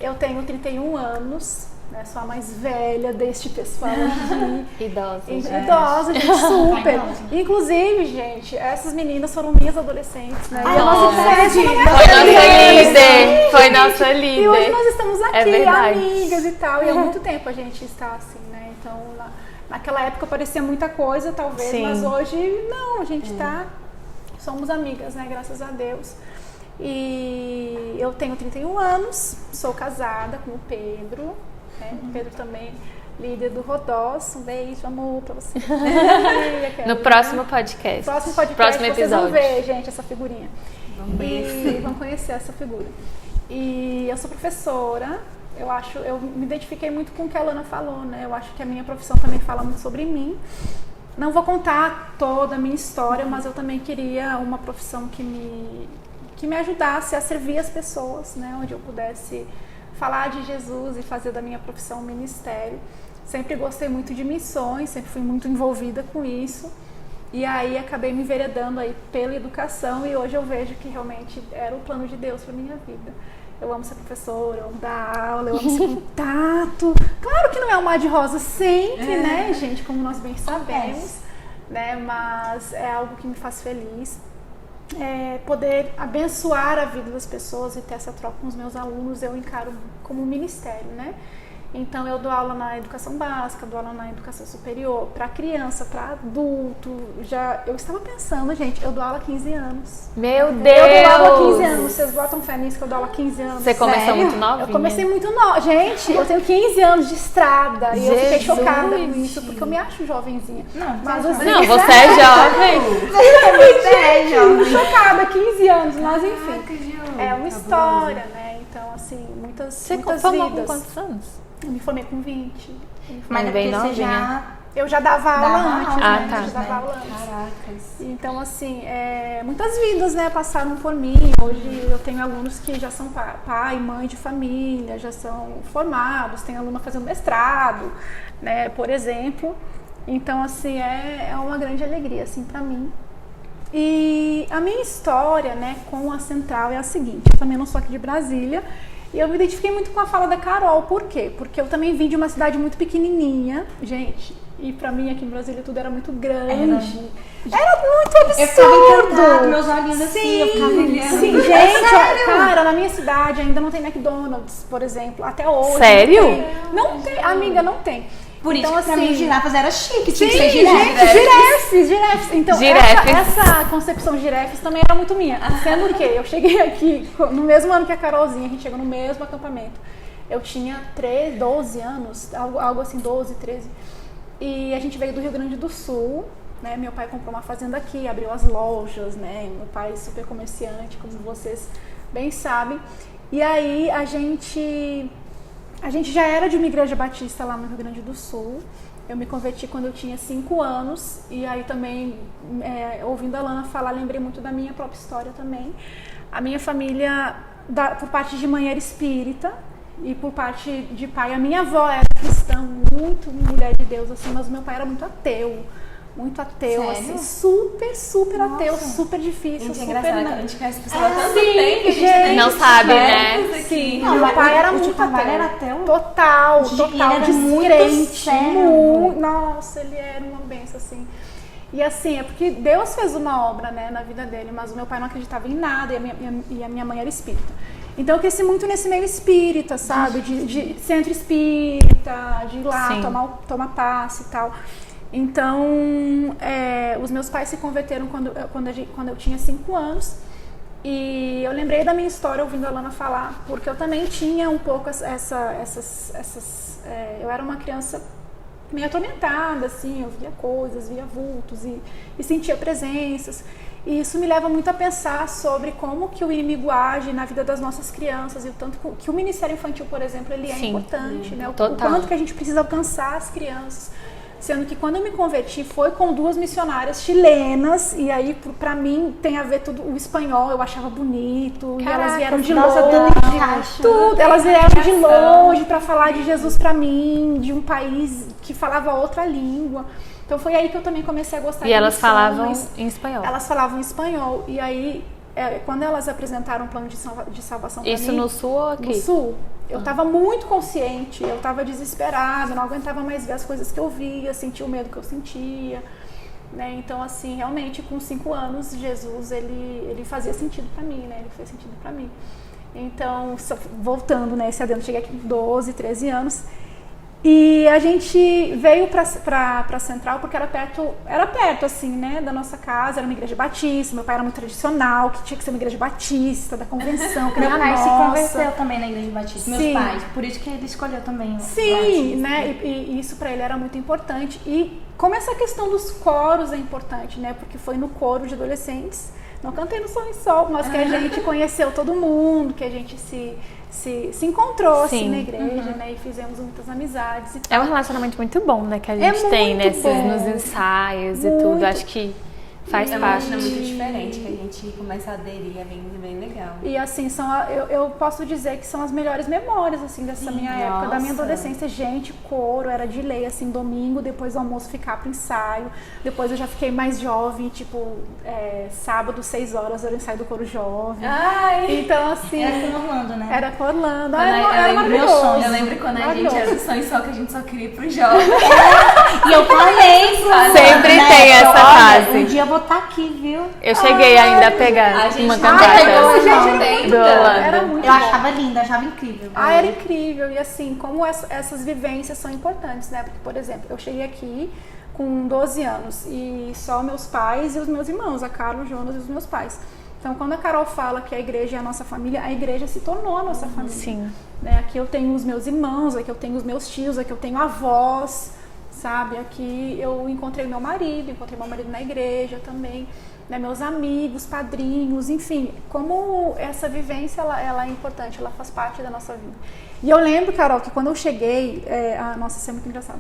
eu tenho 31 anos, né? Sou a mais velha deste pessoal aqui. Idosa, Idosa, gente, super. Inclusive, gente, essas meninas foram minhas adolescentes, né? E a nossa sede Foi nossa líder. E hoje nós estamos aqui, verdade. amigas e tal. E há muito tempo a gente está assim, né? Então, naquela época parecia muita coisa, talvez, Sim. mas hoje não, a gente tá. Somos amigas, né? Graças a Deus. E eu tenho 31 anos, sou casada com o Pedro, né? O Pedro também, líder do Rodós. Um beijo, amor, pra você. No próximo podcast. Próximo podcast, Próximo vocês episódio. vão ver, gente, essa figurinha. Vamos E vão conhecer essa figura. E eu sou professora. Eu me identifiquei muito com o que a Lana falou, né? Eu acho que a minha profissão também fala muito sobre mim. Não vou contar toda a minha história, mas eu também queria uma profissão que me ajudasse a servir as pessoas, né? Onde eu pudesse falar de Jesus e fazer da minha profissão um ministério. Sempre gostei muito de missões, sempre fui muito envolvida com isso. E aí acabei me enveredando aí pela educação e hoje eu vejo que realmente era o plano de Deus para minha vida. Eu amo ser professora, eu amo dar aula, eu amo esse contato. Claro que não é um mar de rosa sempre, né, gente? Como nós bem sabemos, né? Mas é algo que me faz feliz. Poder abençoar a vida das pessoas e ter essa troca com os meus alunos, eu encaro como um ministério, né? Então eu dou aula na educação básica, dou aula na educação superior, para criança, para adulto. Eu estava pensando, gente, eu dou aula há 15 anos. Meu Deus! Eu dou aula há 15 anos. Vocês botam fé nisso que eu dou aula há 15 anos. Você começou Sério? muito novinha? Eu comecei muito nova. Gente, eu tenho 15 anos de estrada e eu fiquei chocada com isso, porque eu me acho jovenzinha. Mas assim, Não, você é jovem. Você é jovem. chocada, 15 anos, mas enfim. É uma história, né? Então, assim, muitas Você vidas. formou com quantos anos? Eu me formei com 20. Mas é bem porque você novinha. já... Eu já dava aula antes, aula, né? tá. Eu já dava aula antes. Caracas. Então, assim, muitas vidas, né, passaram por mim. Hoje eu tenho alunos que já são pai, mãe de família, já são formados, tem aluna fazendo mestrado, né, por exemplo. Então, assim, é uma grande alegria, assim, pra mim. E a minha história, né, com a Central é a seguinte: eu também não sou aqui de Brasília. E eu me identifiquei muito com a fala da Carol. Por quê? Porque eu também vim de uma cidade muito pequenininha, gente. E pra mim aqui em Brasília tudo era muito grande. Era muito absurdo. Eu ficava encantada, meus olhinhos assim, eu ficava olhando. Sim, gente, cara, na minha cidade ainda não tem McDonald's, por exemplo. Até hoje. Sério? Não tem, amiga, não tem. Por isso Então, que pra mim girafas era chique, tinha que Sim, ser girafa. gente, girafes. Então, Girafes. essa concepção de girafes também era muito minha. Sendo que eu cheguei aqui no mesmo ano que a Carolzinha, a gente chegou no mesmo acampamento. Eu tinha 12 anos, algo assim, 12, 13. E a gente veio do Rio Grande do Sul, né? Meu pai comprou uma fazenda aqui, abriu as lojas, né? Meu pai é super comerciante, como vocês bem sabem. E aí a gente já era de uma igreja batista lá no Rio Grande do Sul. Eu me converti quando eu tinha 5 anos. E aí também, ouvindo a Lana falar, lembrei muito da minha própria história também. A minha família, por parte de mãe, era espírita. E por parte de pai, a minha avó era cristã, muito mulher de Deus, assim. Mas o meu pai era muito ateu. Muito ateu, Sério? assim, super ateu, super difícil, Gente, é super... engraçado que a gente conhece pessoas há tanto Sim, tempo, a gente gente, Não sabe, né? Sim, Não, meu mas pai era o muito tio Carvalho ateu. era ateu? Total, Ele era muito descrente. sério. Nossa, ele era uma benção, assim. E assim, é porque Deus fez uma obra, né, na vida dele, mas o meu pai não acreditava em nada e a minha mãe era espírita. Então eu cresci muito nesse meio espírita, sabe? De centro espírita, de ir lá Sim. tomar passe e tal. Então, os meus pais se converteram quando eu tinha 5 anos. E eu lembrei da minha história ouvindo a Lana falar, porque eu também tinha um pouco eu era uma criança meio atormentada, assim, eu via coisas, via vultos e sentia presenças. E isso me leva muito a pensar sobre como que o inimigo age na vida das nossas crianças e o tanto que o Ministério Infantil, por exemplo, ele é importante, né? O quanto que a gente precisa alcançar as crianças. Sendo que quando eu me converti foi com 2 missionárias chilenas, e aí pra mim tem a ver tudo, o espanhol eu achava bonito, e elas vieram de longe, elas vieram de longe pra falar de Jesus pra mim, de um país que falava outra língua. Então foi aí que eu também comecei a gostar de elas missões. falavam em espanhol. Elas falavam em espanhol, e aí quando elas apresentaram um plano de salvação pra mim... Isso no Sul ou aqui? No Sul. Eu estava muito consciente, eu estava desesperada, não aguentava mais ver as coisas que eu via, sentia o medo que eu sentia, né? Então, assim, realmente, com 5 anos, Jesus, ele fazia sentido para mim, né? Ele fez sentido para mim. Então, voltando, né, esse adendo, cheguei aqui com 12, 13 anos, e a gente veio pra Central porque era perto, assim, né, da nossa casa, era uma igreja batista, meu pai era muito tradicional, que tinha que ser uma igreja batista, da convenção, que meu pai nossa. se converteu também na igreja batista, Sim. meus pais, por isso que ele escolheu também o Sim, batista. né, e isso pra ele era muito importante, e como essa questão dos coros é importante, né, porque foi no coro de adolescentes, não cantei no Som e Sol, mas que a gente conheceu todo mundo, que a gente se encontrou assim na igreja, né? E fizemos muitas amizades. É um relacionamento muito bom, né? Que a gente tem nos ensaios e tudo. Acho que faz parte. É muito diferente, que a gente começa a aderir, é bem legal. E assim, eu posso dizer que são as melhores memórias, assim, dessa minha época, da minha adolescência. Gente, coro, era de lei, assim, domingo, depois do almoço ficar pro ensaio. Depois eu já fiquei mais jovem, tipo, sábado, 6 horas, era o ensaio do coro jovem. Ai! Então, assim... Era com Orlando, né? Era com Orlando. Era maravilhoso. Eu lembro quando a gente era do sonho só que a gente só queria ir pro jovem. E eu falei, sempre tem essa fase. Um dia eu vou estar aqui, viu? Eu cheguei ainda a pegar uma cantata do Orlando. Era muito Eu bom. achava linda, achava incrível. Era incrível. E assim, como essas vivências são importantes, né? Porque, por exemplo, eu cheguei aqui com 12 anos e só meus pais e os meus irmãos, a Carla, o Jonas e os meus pais. Então, quando a Carol fala que a igreja é a nossa família, a igreja se tornou a nossa família. Sim. Né? Aqui eu tenho os meus irmãos, aqui eu tenho os meus tios, aqui eu tenho avós, sabe? Aqui eu encontrei meu marido na igreja também, né? Meus amigos, padrinhos, enfim. Como essa vivência, ela é importante, ela faz parte da nossa vida. E eu lembro, Carol, que quando eu cheguei, nossa, isso é muito engraçado.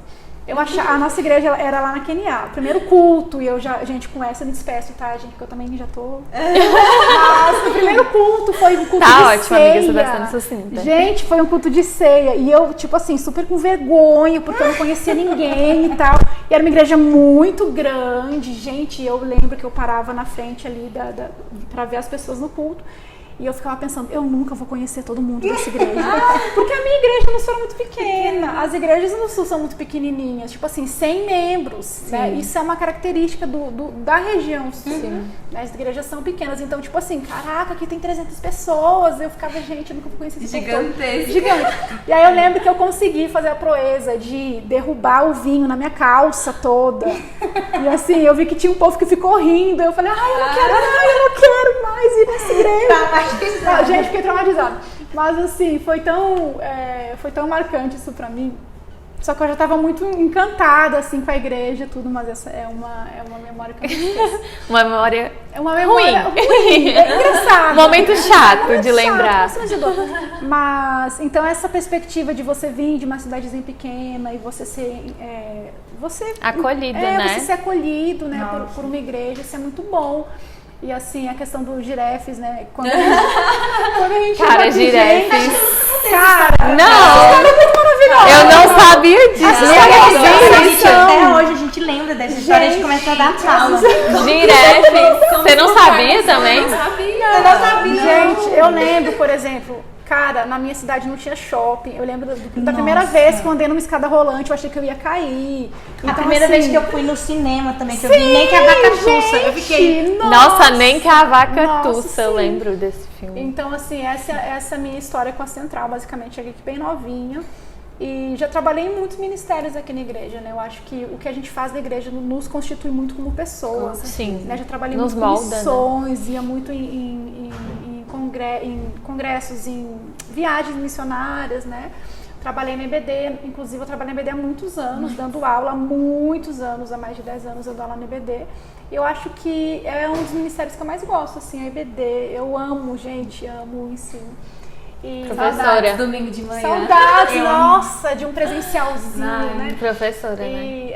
A nossa igreja era lá na QNA, primeiro culto, e gente, com essa eu me despeço, tá, gente, porque eu também já tô... Mas o primeiro culto foi um culto de ótimo, ceia. amiga, você tá sendo sucinta. Gente, foi um culto de ceia, e eu, tipo assim, super com vergonha, porque eu não conhecia ninguém e tal, e era uma igreja muito grande, gente, eu lembro que eu parava na frente ali pra ver as pessoas no culto, e eu ficava pensando, eu nunca vou conhecer todo mundo dessa igreja. Porque a minha igreja no Sul é muito pequena. As igrejas no Sul são muito pequenininhas. Tipo assim, 100 membros. Né? Isso é uma característica da região Sul. Né? As igrejas são pequenas. Então, tipo assim, caraca, aqui tem 300 pessoas. Eu ficava, gente, eu nunca vou conhecer esse Gigantesco. Gigante. E aí eu lembro que eu consegui fazer a proeza de derrubar o vinho na minha calça toda. E assim, eu vi que tinha um povo que ficou rindo. Eu falei, eu não quero mais ir nessa igreja. Gente, fiquei traumatizada. Mas assim, foi tão marcante isso pra mim. Só que eu já tava muito encantada assim com a igreja e tudo, mas essa é uma memória que eu não esqueço. Uma memória É uma memória ruim. É engraçado. Momento chato de lembrar. Mas, então essa perspectiva de você vir de uma cidadezinha pequena e você ser... acolhido, né? Você ser acolhido, né, por uma igreja, isso é muito bom. E assim, a questão dos girefes, né? Quando a gente Cara, girefes. Cara, não! é muito maravilhosa. Eu não sabia disso. Até hoje a gente lembra dessa história, a gente começa a dar trauma. Girefes. Você não sabia também? Eu não sabia. Eu não sabia. Gente, eu lembro, por exemplo, cara, na minha cidade não tinha shopping. Eu lembro da primeira vez que eu andei numa escada rolante, eu achei que eu ia cair. A Então, primeira assim, vez que eu fui no cinema também, que eu vi Nem Que a Vaca Tussa, eu fiquei... Nossa, Nem Que a Vaca Nossa, Tussa, eu sim. lembro desse filme. Então, assim, essa é a minha história com a Central, basicamente. Cheguei aqui bem novinha e já trabalhei em muitos ministérios aqui na igreja, né? Eu acho que o que a gente faz na igreja nos constitui muito como pessoas. Sim. Né? Já trabalhei Nos muito com molda, missões, ia muito em congressos, em viagens missionárias, né? trabalhei na EBD, inclusive eu trabalhei na EBD há muitos anos, dando aula há muitos anos, há mais de 10 anos eu dou aula na EBD. Eu acho que é um dos ministérios que eu mais gosto, assim, a EBD. Eu amo, gente, amo o ensino. E Professora. Domingo de manhã. saudades, nossa, de um presencialzinho, né? Professora, né?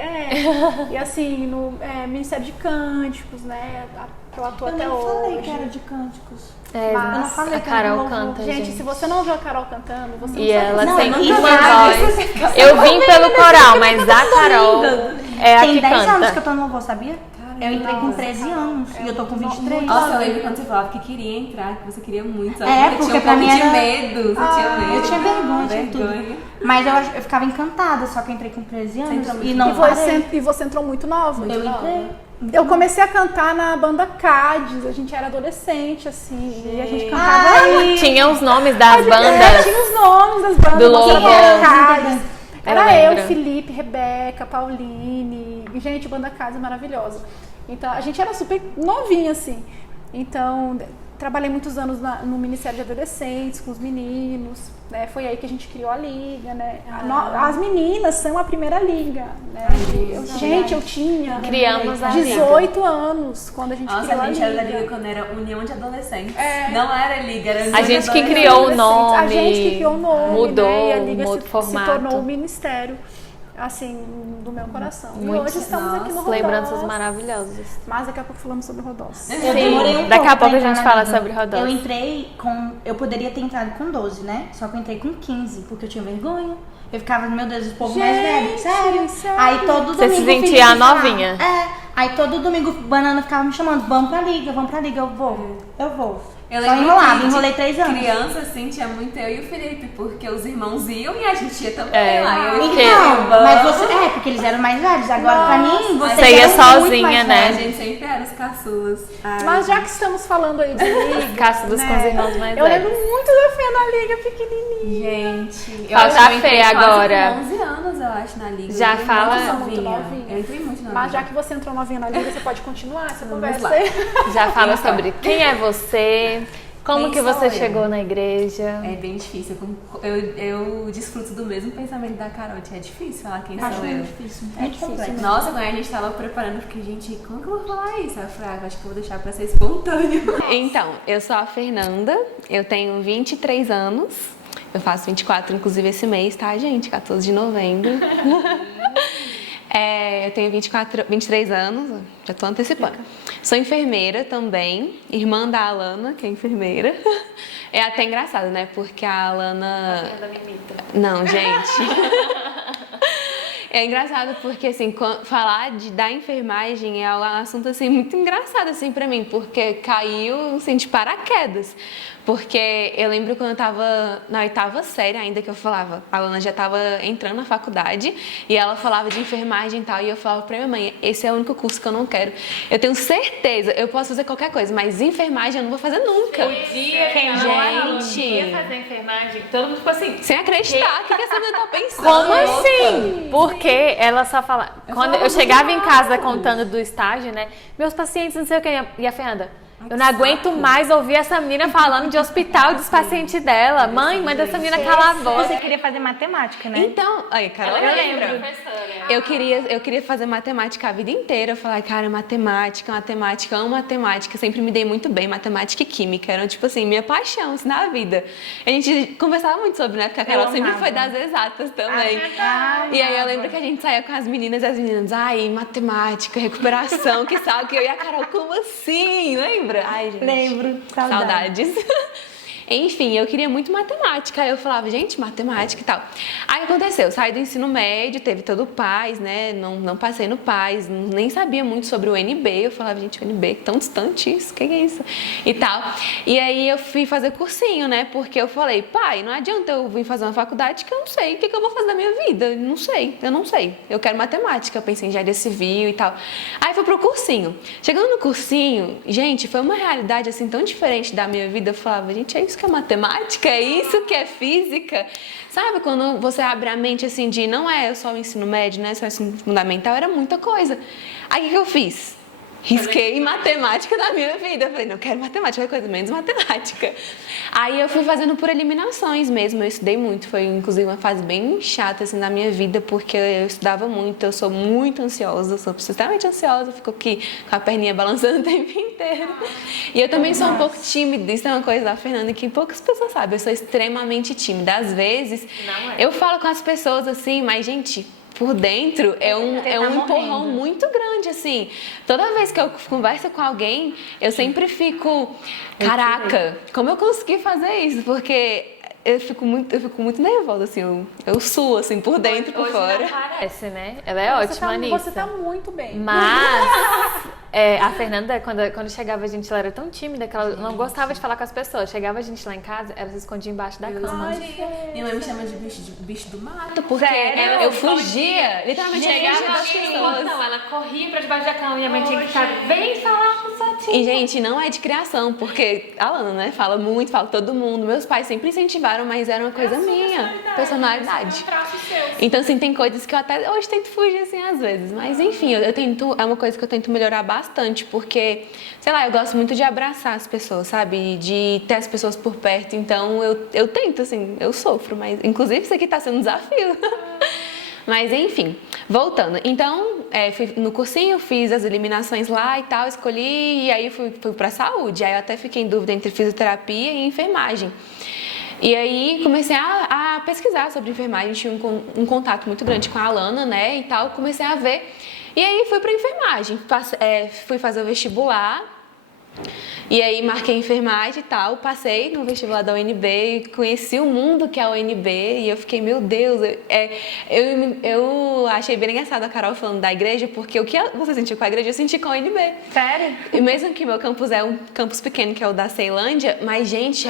E assim, no Ministério de Cânticos, né? Que eu atuo até Eu falei hoje. que era de cânticos. É, Mas eu não falei a que era Carol louvor. canta, Gente, se você não viu a Carol cantando, você E não sabe. ela Não, tem eu uma nunca vi. voz. Eu vim pelo coral, mas a Carol é a Tem que 10 anos que eu canta. tô no louvor, sabia? Eu entrei com 13 anos e eu tô com 23. Nossa, eu lembro quando você falava que queria entrar, que você queria muito. Só que É, você porque tinha um pra pouco mim de era- medo. Você tinha medo. Eu tinha vergonha, tinha Vergonha. tudo. Mas eu ficava encantada, só que eu entrei com 13 anos entrou muito e não E parei. você entrou muito nova. Eu entrei. Eu comecei a cantar na banda Cádiz, a gente era adolescente, assim, e a gente cantava aí. Tinha os nomes das Tinha bandas. os nomes das bandas. Do nossa louvor. banda Cádiz. Eu Era lembro. eu, Felipe, Rebeca, Pauline. Gente, banda Cádiz é maravilhosa. Então, a gente era super novinha, assim. Então, trabalhei muitos anos no Ministério de Adolescentes, com os meninos, né? Foi aí que a gente criou a liga, né? As meninas são a primeira liga, né? Gente, eu tinha Criamos a liga. 18 anos quando a gente Nossa, criou a gente era da liga. liga quando era União de Adolescentes. Não era liga, era União A de gente que Adolescentes. criou o nome. A gente que criou o nome, mudou, né? E a liga mudou o se formato. tornou o ministério, assim, do meu coração. E Muito. hoje estamos aqui no Rodós. Lembranças maravilhosas. Mas daqui a pouco falamos sobre Rodós. Eu demorei um Daqui a pouco pouco pra a gente entrar na fala liga. sobre Rodós. Eu entrei com... Eu poderia ter entrado com 12, né? Só que eu entrei com 15, porque eu tinha vergonha. Eu ficava, meu Deus, o povo mais velho. Sério. sério? Aí todo Você domingo... se o Felipe sentia falava- novinha? Aí todo domingo o Banana ficava me chamando, vamos pra liga. Eu vou. Eu Só lembro enrolava, que enrolei 3 anos. criança, assim, tinha muito eu e o Felipe, porque os irmãos iam e a gente ia também É. lá. Eu e o Então, Felipe, mas você... porque eles eram mais velhos. Agora, pra mim, Você vocês ia eram muito sozinha, mais né? a velhos. gente sempre era os caçulas. Ai, Mas já que estamos falando aí de liga, Caçudas com os irmãos mais eu lembro velhos. muito da Fê na liga pequenininha. Gente, eu Falta acho que eu a entrei Fê quase agora. Com 11 anos, eu acho, na liga. Já Eu entrei fala- muito Muito novinha. Eu entrei muito novinha. Mas já que você entrou novinha na liga, você pode continuar essa conversa lá. aí. Já fala sobre quem é você, como Quem que sou você eu? chegou na igreja. É bem difícil. Eu desfruto do mesmo pensamento da Carol. É difícil falar quem Acho sou eu. muito difícil. Muito complexo. Nossa, quando a gente tava preparando, eu fiquei, gente, como que eu vou falar isso? Aí eu falei, acho que eu vou deixar pra ser espontâneo. Então, eu sou a Fernanda, eu tenho 23 anos. Eu faço 24, inclusive, esse mês, tá, gente? 14 de novembro. Eu tenho 23 anos, já tô antecipando. Sou enfermeira também, irmã da Alana, que é enfermeira. É até engraçado, né? Porque a Alana... Não, gente. É engraçado porque, assim, falar da enfermagem é um assunto, assim, muito engraçado, assim, pra mim. Porque caiu, assim, de paraquedas. Porque eu lembro quando eu tava na 8ª série ainda, que eu falava, a Alana já tava entrando na faculdade, e ela falava de enfermagem e tal, e eu falava pra minha mãe, esse é o único curso que eu não quero. Eu tenho certeza, eu posso fazer qualquer coisa, mas enfermagem eu não vou fazer nunca. Gente, fazer enfermagem, todo mundo ficou assim. sem acreditar, o que essa menina tá pensando? Como assim? Porque ela só fala. Quando eu chegava em casa contando do estágio, né? Meus pacientes, não sei o que. E a Fernanda, eu não aguento mais ouvir essa menina falando de hospital dos pacientes dela. Mãe, manda essa menina calar a voz. Você queria fazer matemática, né? Então, aí, Carol, Eu lembra? lembro. Eu queria fazer matemática a vida inteira. Eu falava, cara, matemática, amo matemática. Sempre me dei muito bem, matemática e química. Eram, tipo assim, minha paixão, assim, na vida. A gente conversava muito sobre, né? Porque a Carol sempre foi das exatas também. E aí eu lembro que a gente saía com as meninas e as meninas, ai, matemática, recuperação, que sabe? Que eu e a Carol, como assim? Lembra? Ai, gente. Lembro. Saudades. Saudades. Enfim, eu queria muito matemática. Aí eu falava, gente, matemática e tal. Aí o que aconteceu? Eu saí do ensino médio, teve todo o PAS, né? Não passei no PAS, nem sabia muito sobre o NB. Eu falava, gente, o NB, tão distante isso, o que é isso? E tal. E aí eu fui fazer cursinho, né? Porque eu falei, pai, não adianta eu vir fazer uma faculdade que eu não sei o que eu vou fazer da minha vida. Eu não sei. Eu quero matemática. Eu pensei em engenharia civil e tal. Aí fui pro cursinho. Chegando no cursinho, gente, foi uma realidade assim tão diferente da minha vida. Eu falava, gente, é isso que é matemática? É isso que é física? Sabe, quando você abre a mente assim de não é só o ensino médio, não é só o ensino fundamental, era muita coisa. Aí o que eu fiz? risquei matemática da minha vida. Eu falei, não quero matemática, qualquer coisa menos matemática. Aí eu fui fazendo por eliminações mesmo, eu estudei muito. Foi, inclusive, uma fase bem chata, assim, da minha vida, porque eu estudava muito, eu sou muito ansiosa, eu sou extremamente ansiosa, fico aqui com a perninha balançando o tempo inteiro. E eu também sou um pouco tímida, isso é uma coisa da Fernanda que poucas pessoas sabem, eu sou extremamente tímida. Às vezes, eu falo com as pessoas assim, mas, gente, por dentro é um empurrão muito grande, assim. Toda vez que eu converso com alguém, eu sempre fico, caraca, como eu consegui fazer isso? Porque eu fico muito nervosa, assim, eu suo, assim, por dentro e por fora. Parece, né? Ela é ótima nisso. Você tá muito bem. Mas a Fernanda, quando chegava a gente, ela era tão tímida que ela não gostava de falar com as pessoas. Chegava a gente lá em casa, ela se escondia embaixo da cama. Minha mãe me chama de bicho do mato. Porque eu fugia, literalmente Chegava fugia das alguém no pessoas. portão, ela corria pra debaixo da cama, minha mãe tinha que estar bem falar com sua tia. E, gente, não é de criação, porque a Lana, né, fala muito, fala com todo mundo. Meus pais sempre incentivaram, mas era uma coisa minha, personalidade. Então, assim, tem coisas que eu até hoje tento fugir, assim, às vezes. Mas, enfim, é uma coisa que eu tento melhorar bastante, porque, sei lá, eu gosto muito de abraçar as pessoas, sabe? De ter as pessoas por perto. Então, eu tento, assim, eu sofro, mas, inclusive, isso aqui tá sendo um desafio. Mas, enfim, voltando. Então, fui no cursinho, fiz as eliminações lá e tal, escolhi, e aí fui pra saúde. Aí eu até fiquei em dúvida entre fisioterapia e enfermagem. E aí comecei a pesquisar sobre enfermagem, tinha um contato muito grande com a Alana, né, e tal, comecei a ver. E aí fui pra enfermagem, fui fazer o vestibular, e aí marquei enfermagem e tal, passei no vestibular da UNB, conheci o mundo que é a UNB, e eu fiquei, meu Deus, eu achei bem engraçado a Carol falando da igreja, porque o que você sentiu com a igreja, eu senti com a UNB. Sério? E mesmo que meu campus é um campus pequeno, que é o da Ceilândia, mas, gente,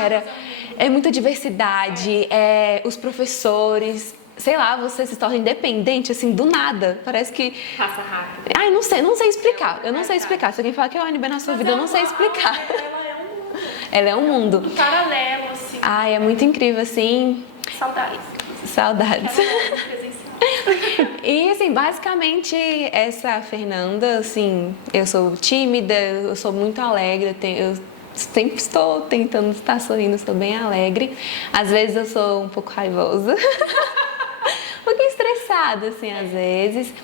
é muita diversidade, os professores, sei lá, você se torna independente, assim, do nada. Parece que... Passa rápido. Ai, não sei explicar. Eu não sei explicar. Se alguém falar que é o UNB na sua vida, eu não sei explicar. Ela é um mundo. Um paralelo, assim. Ai, é muito incrível, assim. Saudades. Saudades. Presencial. E, assim, basicamente, essa Fernanda, assim, eu sou tímida, eu sou muito alegre, eu sempre estou tentando estar sorrindo, sou bem alegre. Às vezes eu sou um pouco raivosa. Um pouquinho estressada, assim, às vezes.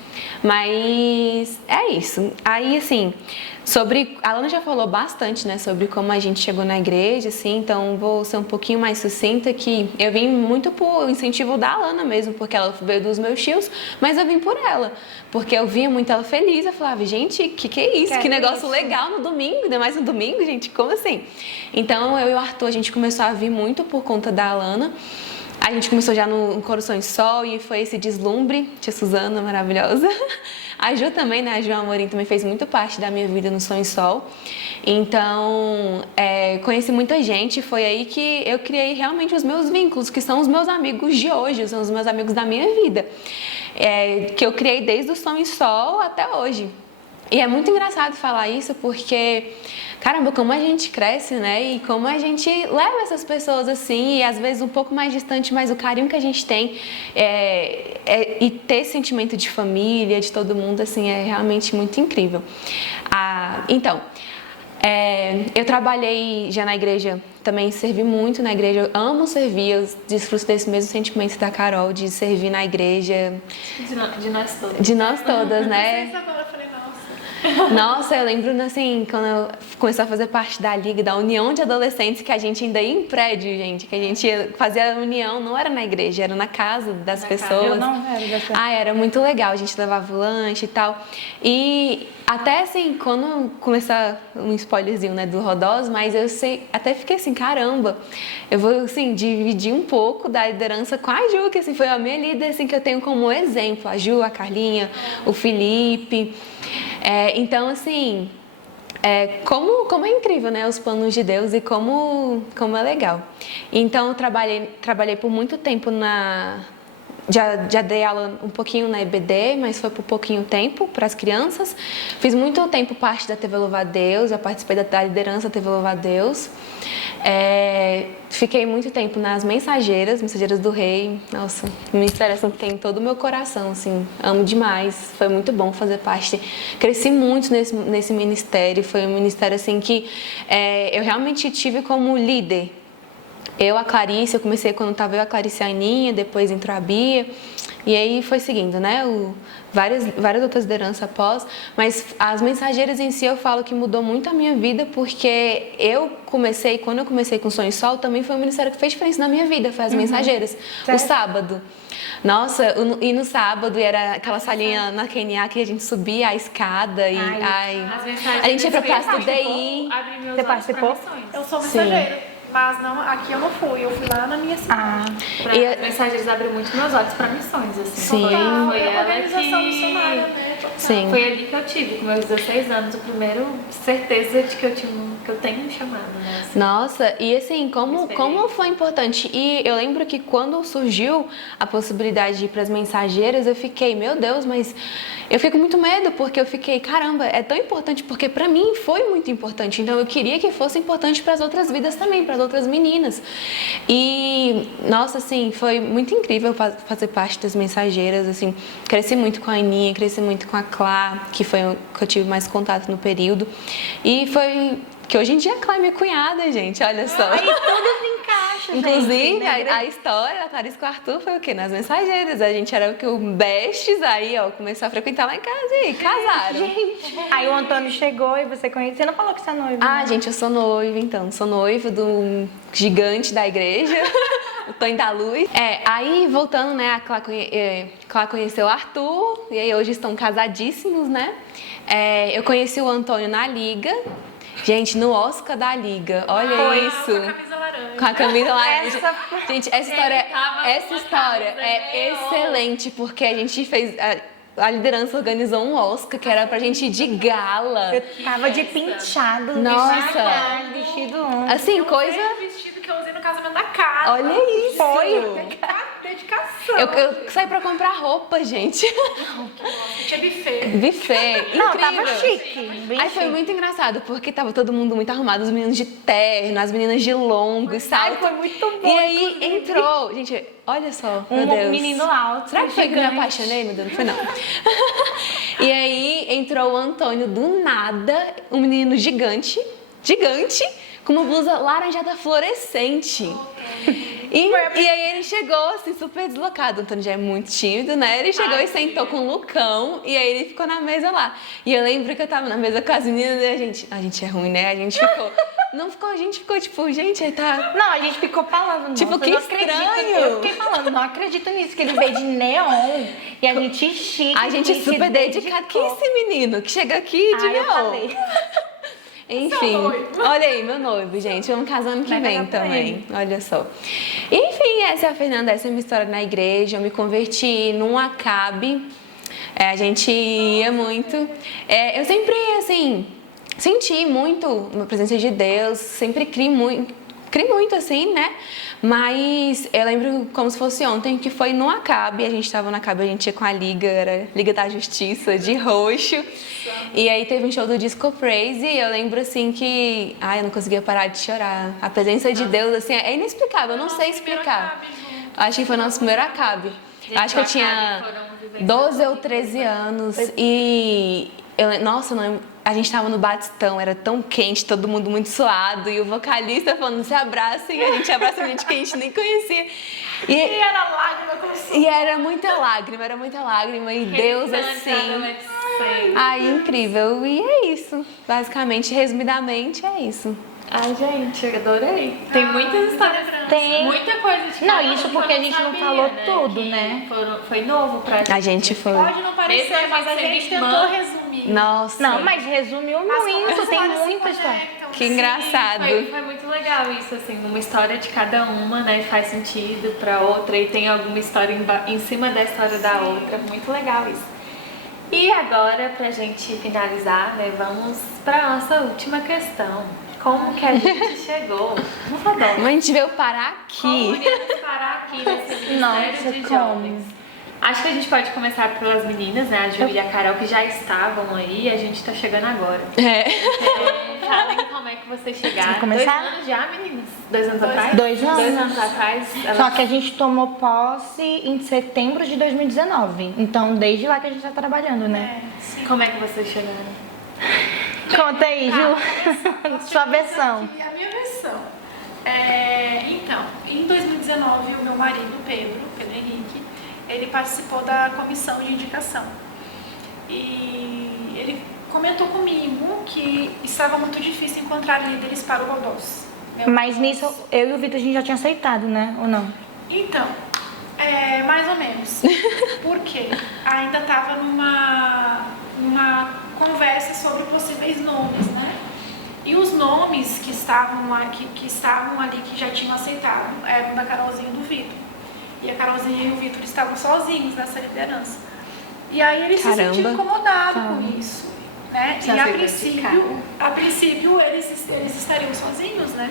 Mas é isso. Aí, assim, a Alana já falou bastante, né, sobre como a gente chegou na igreja, assim, então vou ser um pouquinho mais sucinta, que eu vim muito por incentivo da Alana mesmo, porque ela veio dos meus tios, mas eu vim por ela, porque eu via muito ela feliz, eu falava, gente, que é isso? Que negócio legal no domingo, ainda mais no domingo, gente, como assim? Então, eu e o Arthur, a gente começou a vir muito por conta da Alana. A gente começou já no Coração de Sol e foi esse deslumbre, tia Suzana, maravilhosa. A Ju também, né? A Ju Amorim também fez muito parte da minha vida no Som e Sol. Então, conheci muita gente, foi aí que eu criei realmente os meus vínculos, que são os meus amigos de hoje, são os meus amigos da minha vida. Que eu criei desde o Som e Sol até hoje. E é muito engraçado falar isso porque, caramba, como a gente cresce, né? E como a gente leva essas pessoas assim, e às vezes um pouco mais distante, mas o carinho que a gente tem e ter esse sentimento de família, de todo mundo, assim, é realmente muito incrível. Então, eu trabalhei já na igreja, também servi muito na igreja, eu amo servir, eu desfruto desse mesmo sentimento da Carol, de servir na igreja. De nós todas. De nós todas, né? Agora eu falei, nossa. Nossa, eu lembro, assim, quando eu comecei a fazer parte da Liga, da União de Adolescentes, que a gente ainda ia em prédio, gente, que a gente fazia a união, não era na igreja, era na casa das pessoas. Eu não era dessa. Era muito legal, a gente levava o lanche e tal. E até, assim, quando começar um spoilerzinho, né, do Rodós, mas eu até fiquei assim, caramba, eu vou, assim, dividir um pouco da liderança com a Ju, que, assim, foi a minha líder, assim, que eu tenho como exemplo, a Ju, a Carlinha, o Felipe. Então, assim, como é incrível, né, os planos de Deus e como é legal. Então, eu trabalhei por muito tempo já dei aula um pouquinho na EBD, mas foi por pouquinho tempo para as crianças. Fiz muito tempo parte da TV Louva a Deus, já participei da liderança da TV Louva a Deus. Fiquei muito tempo nas Mensageiras do Rei. Nossa, um ministério assim, que tem todo o meu coração, assim, amo demais. Foi muito bom fazer parte. Cresci muito nesse ministério. Foi um ministério assim que eu realmente tive como líder. A Clarice, eu comecei quando estava a Clarice e a Aninha, depois entrou a Bia, e aí foi seguindo, né? Várias outras lideranças após, mas as Mensageiras em si eu falo que mudou muito a minha vida, porque quando eu comecei com Sonho e Sol, também foi um ministério que fez diferença na minha vida, foi as Mensageiras, o sábado. Nossa, e no sábado era aquela salinha na QNA que a gente subia a escada e a gente ia pra Praça do DI. Você participou? Eu sou mensageira. Mas não, aqui eu não fui, eu fui lá na minha cidade. As Mensageiras abriu muito meus olhos para missões, assim. Sim. Foi ela organização missionária, que... né? Sim. Foi ali que eu tive, com meus 16 anos, o primeiro certeza de que eu tenho um chamado, né? Assim. Nossa, e assim, como foi importante. E eu lembro que quando surgiu a possibilidade de ir para as Mensageiras, eu fiquei, meu Deus, mas eu fico com muito medo, porque eu fiquei, caramba, é tão importante, porque para mim foi muito importante. Então eu queria que fosse importante para as outras vidas também, para as outras meninas. E, nossa, assim, foi muito incrível fazer parte das Mensageiras, assim, cresci muito com a Aninha, cresci muito com a Clá, que foi o que eu tive mais contato no período. E foi que hoje em dia a Clá é minha cunhada, gente, olha só. Aí tudo se encaixa, Inclusive, gente. a história da Clarice com o Arthur foi o quê? Nas Mensageiras. A gente era o bestes, aí, ó, começou a frequentar lá em casa e casaram. Gente, aí o Antônio chegou e você conheceu. Você não falou que você é noiva, né? Gente, eu sou noiva, então. Sou noiva do gigante da igreja, o Tonho da Luz. Aí, voltando, né, a Clá conheceu o Arthur, e aí hoje estão casadíssimos, né? Eu conheci o Antônio na Liga. Gente, no Oscar da Liga, olha isso. Com a camisa laranja. Com a camisa laranja. Gente, essa história é excelente, porque a gente fez... A liderança organizou um Oscar que era pra gente ir de gala. Eu tava de penteado, Nossa. vestido longo. Assim, coisa... O vestido que eu usei no casamento da casa. Olha isso. Dedicação. Eu saí pra comprar roupa, gente. Tinha buffet. Buffet. Não, incrível. tava chique. Bem Aí foi chique. muito engraçado, porque tava todo mundo muito arrumado, os meninos de terno, as meninas de longo, salto. foi muito bom, E aí inclusive. entrou, gente, olha só, meu Deus. menino alto. Será que foi que eu me gigante. apaixonei? Meu Deus, não foi não. E aí entrou o Antônio do nada, um menino gigante, com uma blusa laranjada fluorescente. E aí ele chegou assim, super deslocado. O Antônio já é muito tímido, né? Ele chegou e sentou com o Lucão, e aí ele ficou na mesa lá. E eu lembro que eu tava na mesa com as meninas e a gente é ruim, né? A gente ficou... Não ficou, a gente ficou tipo, gente, aí tá... Não, a gente ficou falando, Tipo, nossa, que não acredito. estranho. Eu fiquei falando, não acredito nisso, que ele veio de neon e a gente chique. A gente se super dedicado. Quem é esse menino que chega aqui de eu neon? falei. Enfim, olha aí, meu noivo, gente. Vamos casar ano que Vai vem casar com também. Olha só. Enfim, essa é a Fernanda, essa é a minha história na igreja. Eu me converti num Acabe. A gente ia muito. Eu sempre, assim, senti muito a presença de Deus. Sempre criei muito, assim, né? Mas eu lembro como se fosse ontem, que foi no Acabe. A gente tava no Acabe, a gente ia com a Liga, era Liga da Justiça, de roxo. E aí teve um show do Disco Praise e eu lembro, assim, que... eu não conseguia parar de chorar. A presença de Deus, assim, é inexplicável, eu não sei explicar. Acho que foi nosso primeiro Acabe. Acho que eu tinha 12 ou 13 anos e... a gente tava no Batistão, era tão quente, todo mundo muito suado, e o vocalista falando, se abracem, e a gente abraça gente que a gente nem conhecia. E era lágrima como se... E era muita lágrima, e Deus assim... incrível. E é isso, basicamente, resumidamente, é isso. Ai, gente, eu adorei. Tem muitas histórias. Tem. Muita coisa de Não, cada um isso que porque eu a gente não sabia, falou né? tudo, Que né? Foi novo pra gente. A gente foi... Pode não parecer, Esse mas a vai ser gente minha tentou irmã. resumir. Nossa, Não, mas resumiu muito, tem muita história. que engraçado. Foi muito legal isso, assim, uma história de cada uma, né? Faz sentido pra outra e tem alguma história em cima da história da outra. Muito legal isso. E agora, pra gente finalizar, né? Vamos pra nossa última questão. como que a gente chegou no Rodolfo. Mas a gente veio parar Como aqui. viemos parar aqui nesse Ministério Nossa, de como? Jovens? Acho que a gente pode começar pelas meninas, né? A Júlia e a Carol, que já estavam aí, e a gente tá chegando agora. É. Falem como é que vocês chegaram. Vamos começar? 2 anos já, meninas? 2 anos atrás? 2 anos. 2 anos atrás. Só que a gente tomou posse em setembro de 2019. Então, desde lá que a gente tá trabalhando, né? Como é que vocês chegaram? Conta aí, Ju. Sua versão. Aqui a minha versão. Então, em 2019, o meu marido, Pedro Henrique, ele participou da comissão de indicação. E ele comentou comigo que estava muito difícil encontrar líderes para o Rodós. Mas nisso, eu e o Vitor, a gente já tinha aceitado, né? Ou não? Então, mais ou menos. Por quê? Ainda estava numa conversa sobre possíveis nomes, né? E os nomes que estavam ali, que já tinham aceitado, eram da Carolzinha e do Vitor. E a Carolzinha e o Vitor estavam sozinhos nessa liderança. E aí ele se sentiu incomodado com isso, né? E a princípio eles estariam sozinhos, né?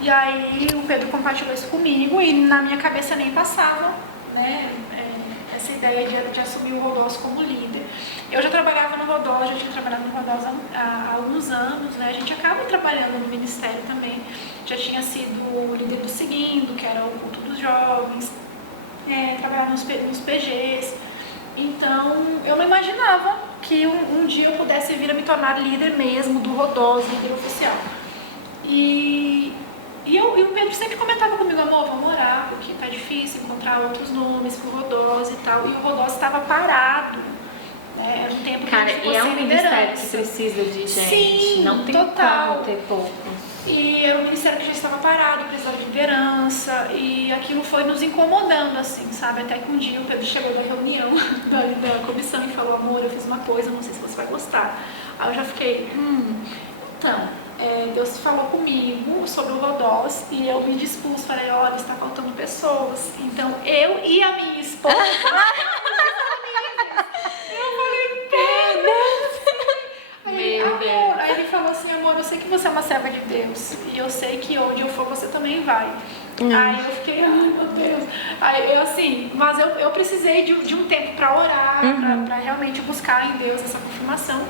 E aí o Pedro compartilhou isso comigo e na minha cabeça nem passava, né? Essa ideia de assumir o Rodós como líder. Eu já trabalhava no Rodós, já tinha trabalhado no Rodós há alguns anos, né? A gente acaba trabalhando no Ministério também. Já tinha sido líder do Seguindo, que era o culto dos jovens, trabalhava nos PGs. Então, eu não imaginava que um dia eu pudesse vir a me tornar líder mesmo do Rodós, líder oficial. E o Pedro sempre comentava comigo, amor, vamos orar, porque tá difícil encontrar outros nomes pro Rodós e tal. E o Rodós estava parado. Era um tempo que a gente ficou sem ministério que precisa de gente. Sim, não tem total. como ter poucos. E era um ministério que já estava parado, precisava de liderança, e aquilo foi nos incomodando, assim, sabe? Até que um dia o Pedro chegou na reunião da comissão e falou, amor, eu fiz uma coisa, não sei se você vai gostar. Aí eu já fiquei, então, Deus falou comigo sobre o Rodós e eu me dispus, falei, olha, está faltando pessoas. Então, eu e a minha esposa... Aí ele falou assim, amor, eu sei que você é uma serva de Deus e eu sei que onde eu for você também vai. Aí eu fiquei, ai meu Deus. Aí eu assim, mas eu precisei de um tempo para orar, para realmente buscar em Deus essa confirmação.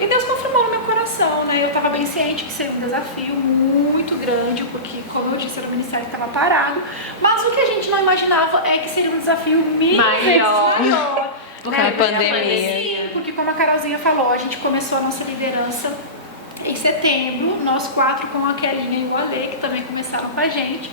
E Deus confirmou no meu coração, né? Eu estava bem ciente que seria um desafio muito grande, porque, como eu disse, era um ministério que estava parado. Mas o que a gente não imaginava é que seria um desafio maior. Porque a pandemia. Sim, porque como a Carolzinha falou, a gente começou a nossa liderança em setembro, nós 4 com a Kelinha e o Ale, que também começaram com a gente.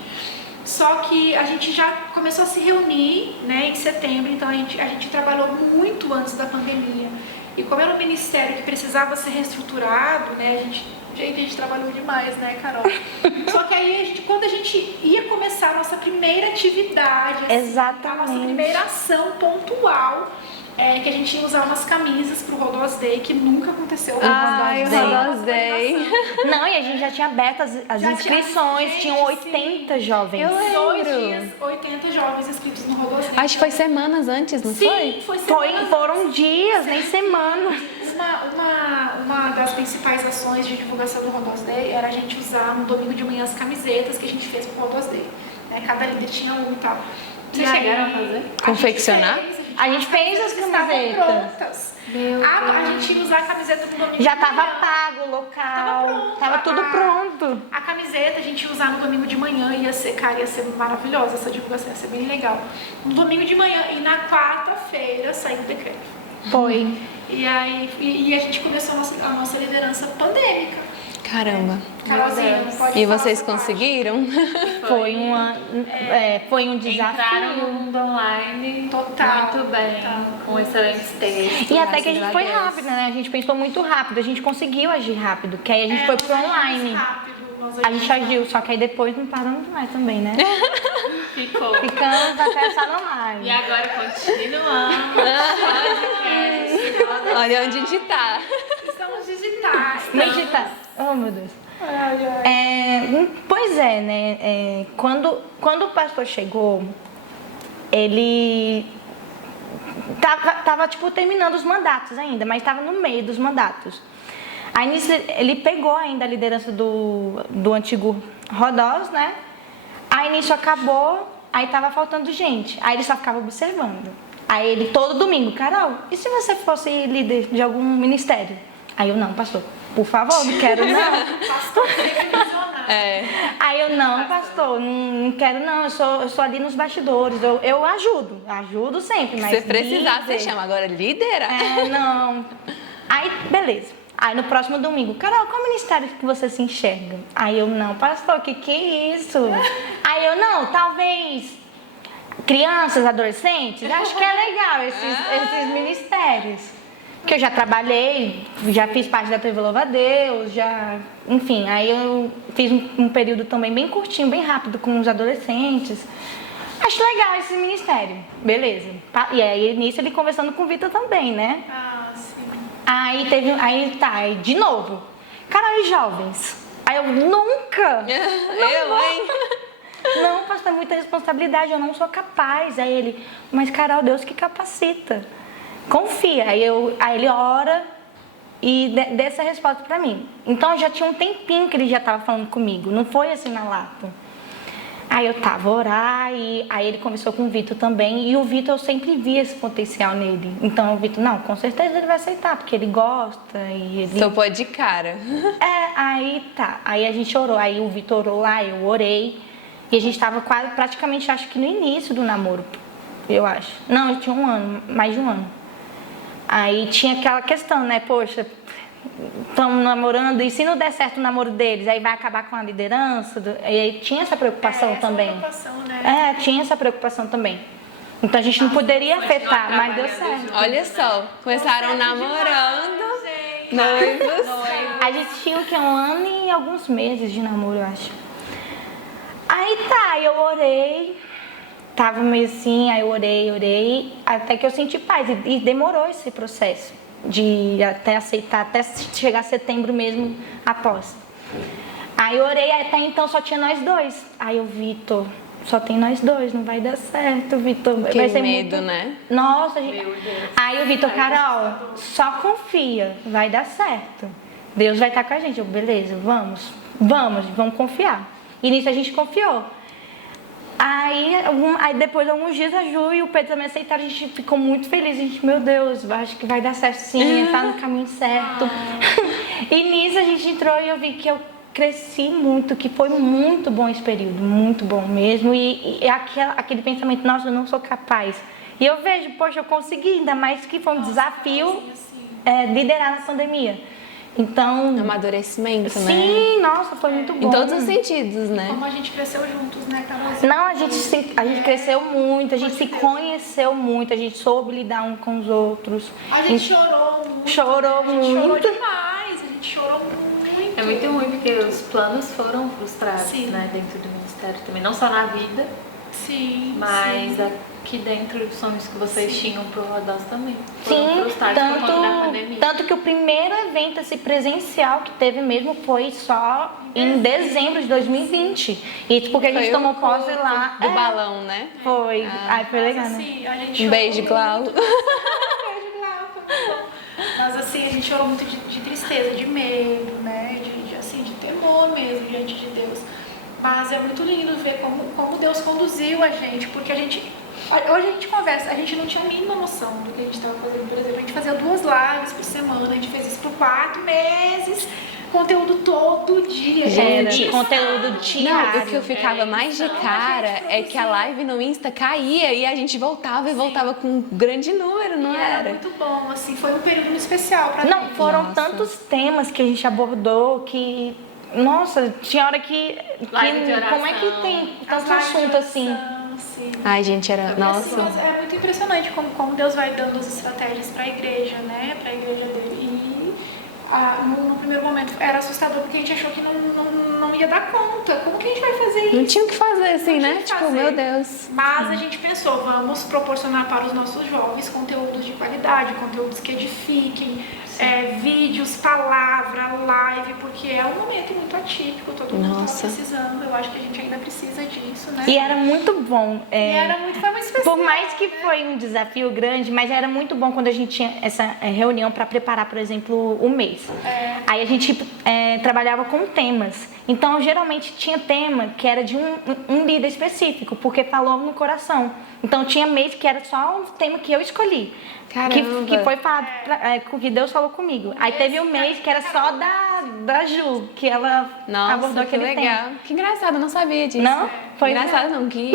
Só que a gente já começou a se reunir, né, em setembro, então a gente trabalhou muito antes da pandemia. E como era um ministério que precisava ser reestruturado, né, a gente trabalhou demais, né, Carol? Só que aí, quando a gente ia começar a nossa primeira atividade, assim, a nossa primeira ação pontual, que a gente ia usar umas camisas pro Rodós Day, que nunca aconteceu. O Rodós Day. Não, e a gente já tinha aberto as inscrições, tinham 80 jovens. Eu lembro. 2 dias, 80 jovens inscritos no Rodós Day. Acho que foi semanas antes, não foi? Sim, foi semanas. Foram dias, nem semanas. Uma das principais ações de divulgação do Rodós Day era a gente usar no domingo de manhã as camisetas que a gente fez pro Rodós Day. Cada líder tinha um e tal. Vocês chegaram a fazer? Confeccionar? A gente fez as camisetas. Prontas. A gente ia usar a camiseta no domingo Já de manhã. tava pago o local, tava tudo pronto. A camiseta a gente ia usar no domingo de manhã, ia ser maravilhosa, essa divulgação ia ser bem legal. No domingo de manhã e na quarta-feira saiu o decreto. Foi. E aí a gente começou a nossa liderança pandêmica. Caramba. Carolzinha, não pode E falar vocês essa parte. conseguiram? Foi um desafio. Entraram no mundo online Total, muito bem, com excelentes textos. E até que a gente foi rápido, né? A gente pensou muito rápido, a gente conseguiu agir rápido, que aí a gente foi pro online. A gente agiu, só que aí depois não paramos mais também, né? Ficamos até só no online. E agora continuando. Olha onde a gente tá. Estamos digitais. Meditar. Oh, meu Deus. Pois é, né? Quando o pastor chegou, ele tava tipo terminando os mandatos ainda, mas tava no meio dos mandatos. Aí nisso ele pegou ainda a liderança do antigo Rodós, né? Aí nisso acabou, aí tava faltando gente. Aí ele só ficava observando. Aí ele todo domingo, Carol, e se você fosse líder de algum ministério? Aí eu, não, pastor, por favor, não quero não. Pastor, Aí eu, não, pastor, não quero não, eu sou ali nos bastidores, eu ajudo sempre, mas Se precisar, líder, você chama. Agora, líder? não. Aí, beleza. Aí no próximo domingo, Carol, qual ministério que você se enxerga? Aí eu, não, pastor, que é isso? Aí eu, não, talvez crianças, adolescentes, acho que é legal esses ministérios. Que eu já trabalhei, já fiz parte da TV Louva a Deus, enfim, aí eu fiz um período também bem curtinho, bem rápido com os adolescentes. Acho legal esse ministério, beleza. E aí nisso ele conversando com o Vitor também, né? Ah, sim. Aí de novo, Carol, e jovens? Aí eu, nunca! Não, pastor, é muita responsabilidade, eu não sou capaz. Aí ele, mas Carol, Deus que capacita. Confia. Aí ele ora e dê essa resposta pra mim. Então já tinha um tempinho que ele já tava falando comigo, não foi assim na lata. Aí eu tava a orar, e aí ele conversou com o Vitor também, e o Vitor eu sempre vi esse potencial nele. Então o Vitor, não, com certeza ele vai aceitar, porque ele gosta e ele... Topou de cara. Aí tá. Aí a gente orou, aí o Vitor orou lá, eu orei, e a gente tava quase, praticamente, acho que no início do namoro, eu acho. Não, eu tinha mais de um ano. Aí tinha aquela questão, né, poxa, estamos namorando, e se não der certo o namoro deles, aí vai acabar com a liderança, e aí tinha essa preocupação também. Preocupação, né? Tinha essa preocupação também. Então a gente não poderia afetar, mas deu certo. Olha só, começaram namorando, noivos. A gente tinha o que? 1 ano e alguns meses de namoro, eu acho. Aí tá, eu orei, tava meio assim, aí eu orei, até que eu senti paz, e demorou esse processo de até aceitar, até chegar a setembro mesmo após. Aí eu orei, até então só tinha nós dois. Aí eu, Vitor, só tem nós dois, não vai dar certo, Vitor. Que medo, né? Nossa, gente... Aí o Vitor, Carol, só confia, vai dar certo. Deus vai estar com a gente. Eu, beleza, vamos confiar. E nisso a gente confiou. Aí depois de alguns dias a Ju e o Pedro também aceitaram, a gente ficou muito feliz, a gente, meu Deus, acho que vai dar certo sim, tá no caminho certo. E nisso a gente entrou e eu vi que eu cresci muito, que foi muito bom esse período, muito bom mesmo, e aquele pensamento, nossa, eu não sou capaz. E eu vejo, poxa, eu consegui, ainda mais que foi um desafio liderar na pandemia. Então... Amadurecimento, né? Sim, nossa, foi muito bom. Em todos os sentidos, né? Como a gente cresceu juntos, né, Carolzinha? Não, a gente cresceu muito, a gente se conheceu muito, a gente soube lidar uns com os outros. A gente chorou muito. Chorou né? A gente chorou muito. demais, a gente chorou muito. É muito ruim porque os planos foram frustrados, Sim. né, dentro do ministério também, não só na vida, Sim, mas sim. aqui dentro dos sonhos que vocês tinham pro Rodós também. Sim, Foram frustrados por conta da pandemia. tanto que o primeiro evento assim, presencial que teve mesmo foi só em dezembro de 2020. Isso porque a gente Foi tomou o posse lá. Do balão, né? Foi. Aí foi legal, né? Assim, a gente Um chorou beijo, muito. Clau. Um beijo, Clau. Foi bom. Mas assim, a gente chorou muito de tristeza, de medo, né? De temor mesmo diante de Deus. Mas é muito lindo ver como Deus conduziu a gente, porque hoje a gente conversa, a gente não tinha a mínima noção do que a gente estava fazendo. Por exemplo, a gente fazia 2 lives por semana, a gente fez isso por 4 meses, conteúdo todo dia. Gente, conteúdo diário. Não, o que eu ficava mais de cara é que a live no Insta caía e a gente voltava e voltava com um grande número, não Era era? muito bom, assim, foi um período muito especial pra Não, gente. foram Nossa. tantos temas que a gente abordou que... Nossa, tinha hora que Live de oração. como é que tem As tanto lives de assunto assim? oração, sim. Ai, gente, era... Assim, Nossa. mas é muito impressionante como Deus vai dando as estratégias para a igreja, né? Para a igreja dele. E no primeiro momento era assustador porque a gente achou que não não ia dar conta. Como que a gente vai fazer isso? Não tinha o que fazer, assim, né? Tipo, Tipo, meu Deus. Mas a gente pensou, vamos proporcionar para os nossos jovens conteúdos de qualidade, conteúdos que edifiquem, vídeos, palavra, live, porque é um momento muito atípico, todo mundo está precisando. Eu acho que a gente ainda precisa disso, né? E era muito bom. Foi muito especial. Por mais que foi um desafio grande, mas era muito bom quando a gente tinha essa reunião para preparar, por exemplo, o mês. Aí a gente trabalhava com temas. Então, geralmente tinha tema que era de um líder específico, porque falou no coração. Então, tinha mês que era só um tema que eu escolhi. Que foi falado, que Deus falou comigo. Aí teve um mês que era só da Ju, que ela abordou aquele legal. tema. Que engraçado, eu não sabia disso. Não? Foi engraçado não, que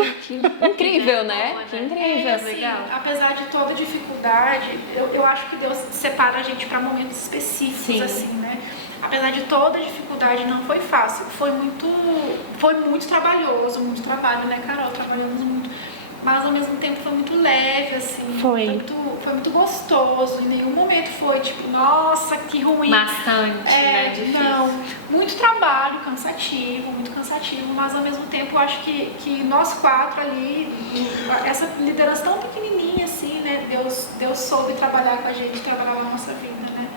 incrível, né? Que incrível. Assim, legal. Apesar de toda dificuldade, eu acho que Deus separa a gente para momentos específicos, assim, né? Apesar de toda dificuldade, não foi fácil. Foi muito trabalhoso, muito trabalho, né, Carol? Trabalhamos muito. Mas ao mesmo tempo foi muito leve, assim. Foi muito gostoso. Em nenhum momento foi tipo, nossa, que ruim. Maçante, né? Difícil. Não, muito trabalho, muito cansativo, mas ao mesmo tempo eu acho que nós quatro ali, essa liderança tão pequenininha assim, né? Deus soube trabalhar com a gente, trabalhar na nossa vida, né?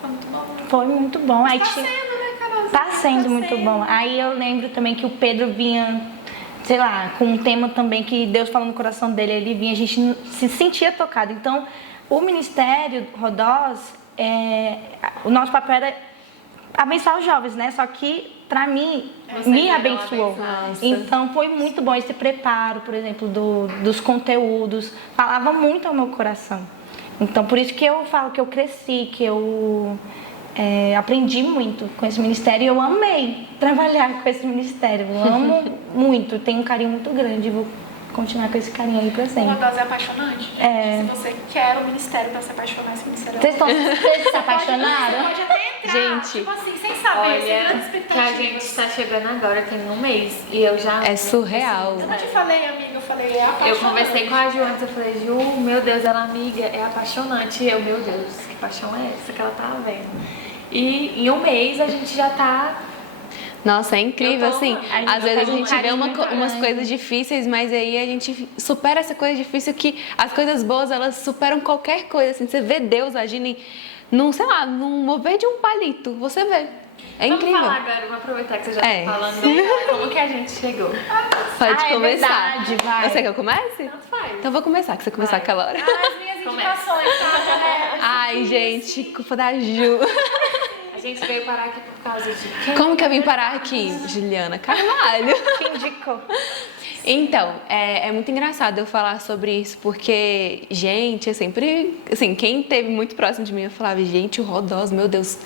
Foi muito bom. Foi muito bom. Aí, tá sendo, né, Carol? Tá sendo muito bom. Aí eu lembro também que o Pedro vinha, sei lá, com um tema também que Deus falou no coração dele, ele vinha, a gente se sentia tocado. Então, o Ministério Rodós, o nosso papel era abençoar os jovens, né? Só que, pra mim, me abençoou. Então, foi muito bom esse preparo, por exemplo, dos conteúdos. Falava muito ao meu coração. Então, por isso que eu falo que eu cresci, que eu aprendi muito com esse ministério e eu amei trabalhar com esse ministério. Eu amo muito, tenho um carinho muito grande e vou continuar com esse carinho aí pra sempre. Uma dose apaixonante. Se você quer o ministério pra se apaixonar, esse ministério Vocês se apaixonaram? Pode até entrar, gente, tipo assim, sem saber, sem grandes que a expectativas. gente está chegando agora, tem um mês, e eu já... É surreal. Eu não te falei, amiga, eu falei, é apaixonante. Eu conversei com a Ju antes, eu falei, Ju, meu Deus, ela amiga, é apaixonante. E eu, meu Deus, que paixão é essa que ela tá vendo? E em um mês a gente já tá... Nossa, é incrível, assim, às vezes a gente vê umas coisas difíceis, mas aí a gente supera essa coisa difícil, que as coisas boas, elas superam qualquer coisa, assim, você vê Deus agindo num mover de um palito, você vê. É incrível. Vamos falar agora, vamos aproveitar que você já tá falando como que a gente chegou. Pode começar. Verdade, vai. Você quer que eu comece? Tanto faz. Então vou começar, que você começar aquela hora. As minhas indicações, tá? Ai, gente, culpa da Ju. A gente veio parar aqui por causa de quem? Como que eu vim parar aqui? Juliana Carvalho. Que indicou. Então, é muito engraçado eu falar sobre isso, porque, gente, eu sempre, assim, quem esteve muito próximo de mim, eu falava, gente, o Rodós, meu Deus,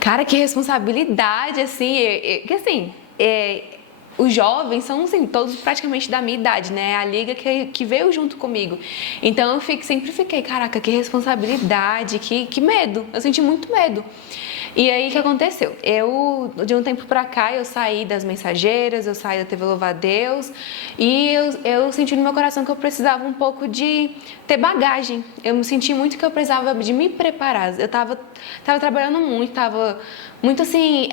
cara, que responsabilidade, assim, que assim, os jovens são, assim, todos praticamente da minha idade, né, a liga que veio junto comigo, então eu sempre fiquei, caraca, que responsabilidade, que medo, eu senti muito medo. E aí, o que aconteceu? De um tempo pra cá, eu saí das Mensageiras, eu saí da TV Louvar a Deus, e eu senti no meu coração que eu precisava um pouco de ter bagagem. Eu me senti muito que eu precisava de me preparar. Eu tava trabalhando muito, tava muito assim,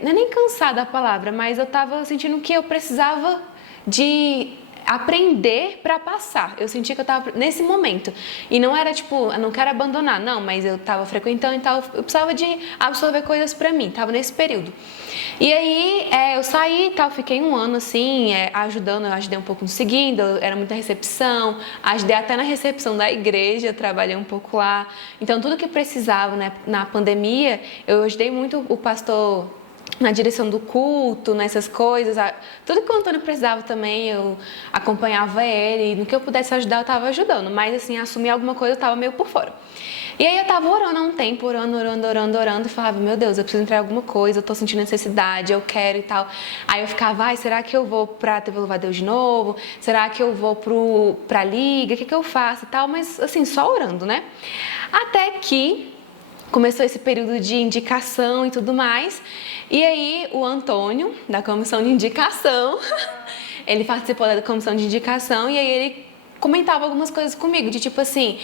não é nem cansada a palavra, mas eu tava sentindo que eu precisava de aprender para passar. Eu senti que eu tava nesse momento. E não era tipo, eu não quero abandonar, não, mas eu tava frequentando e tal, eu precisava de absorver coisas para mim, tava nesse período. E aí, eu saí e tal, fiquei um ano assim, ajudando, eu ajudei um pouco no seguindo, era muita recepção, ajudei até na recepção da igreja, trabalhei um pouco lá. Então, tudo que precisava, né, na pandemia, eu ajudei muito o pastor na direção do culto, nessas coisas, tudo que o Antônio precisava também, eu acompanhava ele, no que eu pudesse ajudar, eu estava ajudando, mas assim, assumir alguma coisa, eu estava meio por fora. E aí eu estava orando há um tempo, orando, e falava, meu Deus, eu preciso entregar alguma coisa, eu estou sentindo necessidade, eu quero e tal. Aí eu ficava, será que eu vou pra TV Louvar a Deus de novo? Será que eu vou pra Liga? O que eu faço e tal? Mas assim, só orando, né? Até que começou esse período de indicação e tudo mais. E aí o Antônio, da comissão de indicação, ele participou da comissão de indicação e aí ele comentava algumas coisas comigo, de tipo assim,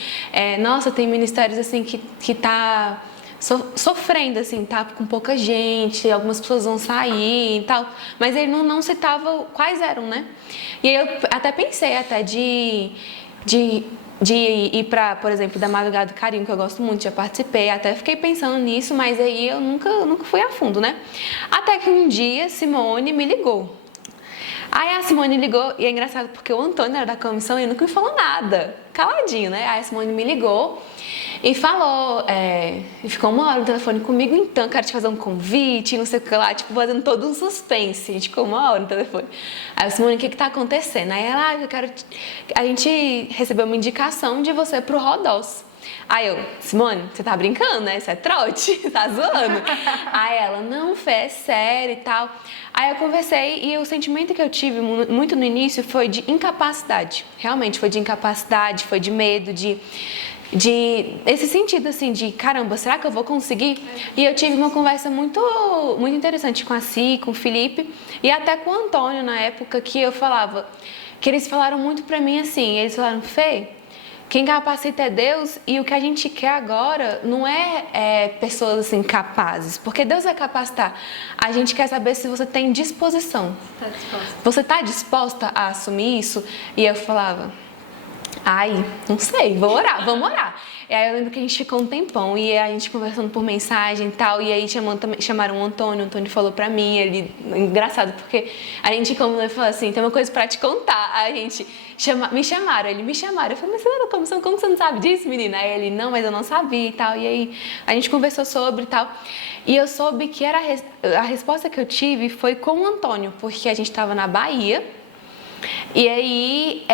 nossa, tem ministérios assim que tá sofrendo, assim, tá com pouca gente, algumas pessoas vão sair e tal, mas ele não citava quais eram, né? E aí eu até pensei de ir pra, por exemplo, da Madrugada do Carinho, que eu gosto muito, já participei, até fiquei pensando nisso, mas aí eu nunca fui a fundo, né? Até que um dia Simone me ligou. Aí a Simone ligou, e é engraçado porque o Antônio era da comissão e nunca me falou nada, caladinho, né? Aí a Simone me ligou e falou, e ficou uma hora no telefone comigo, então, quero te fazer um convite, não sei o que lá, tipo, fazendo todo um suspense. A gente ficou uma hora no telefone. Aí a Simone, o que tá acontecendo? Aí ela, a gente recebeu uma indicação de você pro Rodós. Aí eu, Simone, você tá brincando, né? Isso é trote, tá zoando? Aí ela, não, Fê, é sério e tal. Aí eu conversei e o sentimento que eu tive muito no início foi de incapacidade. Realmente, foi de incapacidade, foi de medo, de esse sentido assim de caramba, será que eu vou conseguir? E eu tive uma conversa muito interessante com a Si, com o Felipe e até com o Antônio na época, que eu falava, que eles falaram muito pra mim assim, eles falaram, Fê, quem capacita é Deus, e o que a gente quer agora não é pessoas assim capazes, porque Deus vai capacitar. A gente quer saber se você tem disposição. Você está disposta a assumir isso? E eu falava, ai, não sei, vamos orar. E aí eu lembro que a gente ficou um tempão e a gente conversando por mensagem e tal, e aí chamaram o Antônio falou pra mim, ele, engraçado, porque a gente como ele falou assim, tem uma coisa pra te contar, aí a gente, me chamaram, eu falei, mas você não é da comissão, como você não sabe disso, menina? Aí ele, não, mas eu não sabia e tal, e aí a gente conversou sobre e tal, e eu soube que a resposta que eu tive foi com o Antônio, porque a gente tava na Bahia. E aí,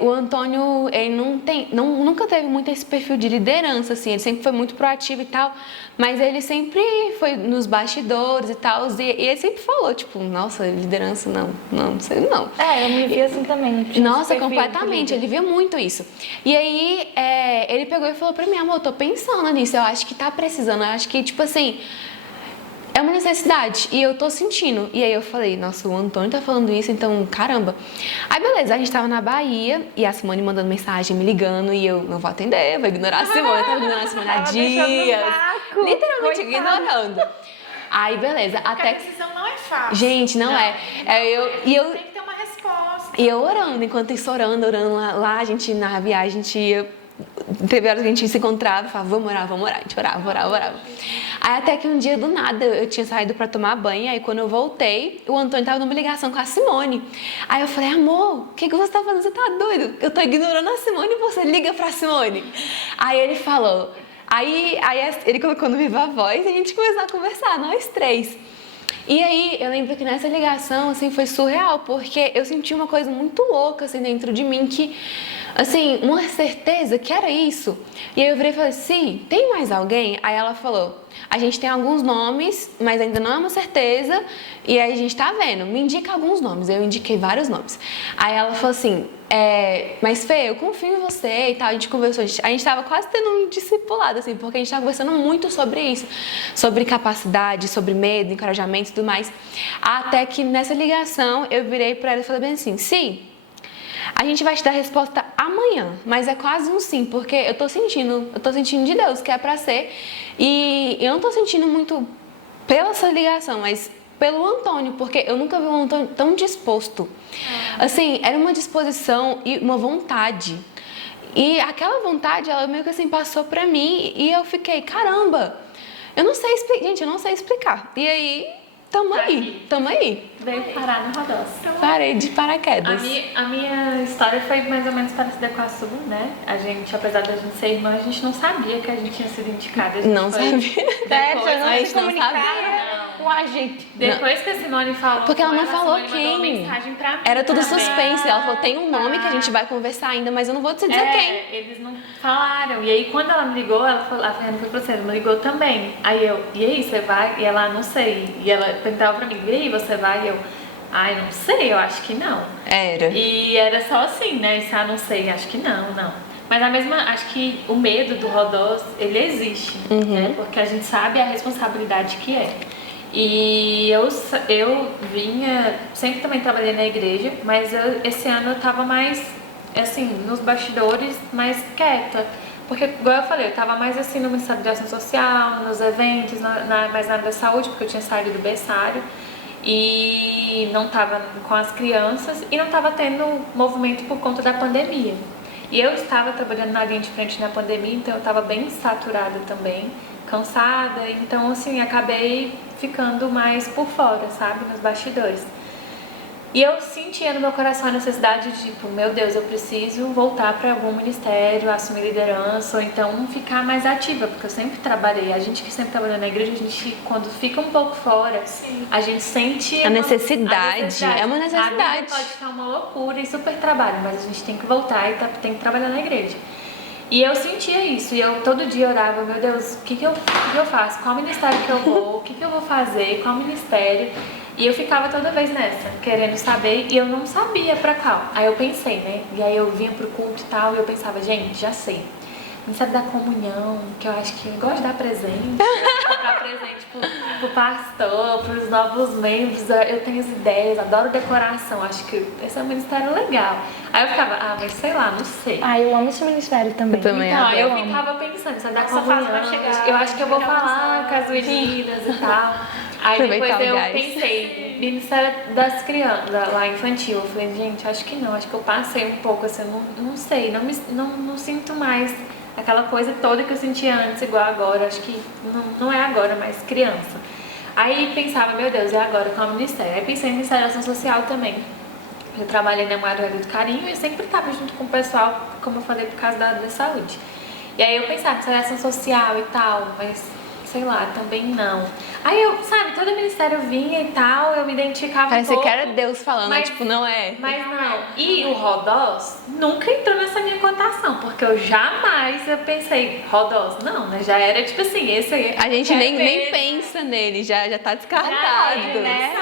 o Antônio, ele nunca teve muito esse perfil de liderança, assim, ele sempre foi muito proativo e tal, mas ele sempre foi nos bastidores e tal, e ele sempre falou, tipo, nossa, liderança, não sei, não. Eu me vi assim também. Nossa, completamente, ele via muito isso. E aí, ele pegou e falou pra mim, amor, eu tô pensando nisso, eu acho que tá precisando, eu acho que, tipo assim, é uma necessidade e eu tô sentindo. E aí eu falei, nossa, o Antônio tá falando isso, então caramba. Aí beleza, a gente tava na Bahia e a Simone mandando mensagem, me ligando, e eu não vou atender, vou ignorar a Simone. Eu tava ignorando a Simone há dias. Literalmente ignorando. Aí beleza, Porque a decisão não é fácil. Gente, não é. Tem que ter uma resposta. E eu orando, enquanto isso orando lá, a gente na viagem, a gente ia. Teve horas que a gente se encontrava e falava, vamos orar, a gente orava. Aí até que um dia do nada eu tinha saído pra tomar banho, aí quando eu voltei, o Antônio tava numa ligação com a Simone. Aí eu falei, amor, o que você tá fazendo? Você tá doido? Eu tô ignorando a Simone e você liga pra Simone. Aí ele falou, aí ele colocou no Viva Voz e a gente começou a conversar, nós três. E aí, eu lembro que nessa ligação, assim, foi surreal, porque eu senti uma coisa muito louca, assim, dentro de mim, que, assim, uma certeza que era isso. E aí eu virei e falei, sim, tem mais alguém? Aí ela falou, a gente tem alguns nomes, mas ainda não é uma certeza, e aí a gente tá vendo, me indica alguns nomes. Eu indiquei vários nomes. Aí ela falou assim, mas Fê, eu confio em você e tal, a gente conversou, a gente tava quase tendo um discipulado, assim, porque a gente tava conversando muito sobre isso, sobre capacidade, sobre medo, encorajamento e tudo mais, até que nessa ligação eu virei pra ela e falei bem assim, sim, a gente vai te dar a resposta amanhã, mas é quase um sim, porque eu tô sentindo de Deus que é pra ser, e eu não tô sentindo muito pela essa ligação, mas pelo Antônio, porque eu nunca vi um Antônio tão disposto. Assim, era uma disposição e uma vontade. E aquela vontade, ela meio que assim passou pra mim e eu fiquei, caramba, eu não sei explicar, gente, eu não sei explicar. E aí, tamo aí. Veio parar no Rodós. Parei de paraquedas. A minha história foi mais ou menos parecida com a sua, né? A gente, apesar da gente ser irmã, a gente não sabia que a gente tinha sido indicada. Não sabia. Depois, a gente não sabia. Com a gente. Depois que a Simone falou. Porque ela não falou quem. Mensagem pra mim era tudo também. suspense. Ela falou, tem um nome que a gente vai conversar ainda, mas eu não vou te dizer quem. Eles não falaram. E aí, quando ela me ligou, ela falou, a Fernanda foi pra você, ela me ligou também. Aí eu, e aí, você vai? E ela, não sei. E ela perguntava pra mim, e aí, você vai? E eu, ai, não sei, eu acho que não. Era. E era só assim, né? Isso, não sei, acho que não. Mas acho que o medo do Rodós, ele existe, né? Porque a gente sabe a responsabilidade que é. E eu vinha, sempre também trabalhei na igreja, mas esse ano eu tava mais, assim, nos bastidores, mais quieta. Porque, igual eu falei, eu tava mais assim no Ministério da Ação Social, nos eventos, mais na área da saúde, porque eu tinha saído do berçário e não tava com as crianças e não tava tendo movimento por conta da pandemia. E eu estava trabalhando na linha de frente na pandemia, então eu tava bem saturada também, cansada, então assim, acabei ficando mais por fora, sabe, nos bastidores. E eu sentia no meu coração a necessidade de, tipo, meu Deus, eu preciso voltar para algum ministério, assumir liderança, ou então ficar mais ativa, porque eu sempre trabalhei. A gente que sempre trabalhou na igreja, a gente, quando fica um pouco fora, a gente sente A necessidade. É uma A necessidade. vida pode estar uma loucura e super trabalho, mas a gente tem que voltar e tem que trabalhar na igreja. E eu sentia isso, e eu todo dia orava, meu Deus, o que eu faço? Qual ministério que eu vou? O que eu vou fazer? Qual ministério? E eu ficava toda vez nessa, querendo saber, e eu não sabia pra qual. Aí eu pensei, né? E aí eu vinha pro culto e tal, e eu pensava, gente, já sei. Ministério da comunhão, que eu acho que eu gosto de dar presente, comprar presente pro pastor, pros novos membros, eu tenho as ideias, adoro decoração, acho que esse é um ministério legal. Aí eu ficava, mas sei lá, não sei. Eu amo esse ministério também. Eu também Então, adoro. eu ficava pensando, sabe, da Essa fase vai comunhão, chegar, eu acho que eu vou vai falar com as meninas e tal. Aí Aproveitar depois o eu gás. pensei, Ministério das Crianças, lá infantil, eu falei, gente, acho que não, acho que eu passei um pouco assim, não sei, não sinto mais aquela coisa toda que eu sentia antes, igual agora, acho que não é agora, mas criança. Aí pensava, meu Deus, é agora qual ministério? Aí pensei em Ministério da Ação Social também. Eu trabalhei na Guarda do Carinho e sempre estava junto com o pessoal, como eu falei, por causa da área da saúde. E aí eu pensava, Ministério da Ação Social e tal, mas sei lá, também não. Aí eu, sabe, todo ministério vinha e tal, eu me identificava Parece um pouco. que era Deus falando, mas, tipo, não é. Mas não. E o Rodós nunca entrou nessa minha cotação, porque eu jamais pensei, Rodós, não, né? Já era tipo assim, esse aí. A gente nem pensa nele, já tá descartado. Né?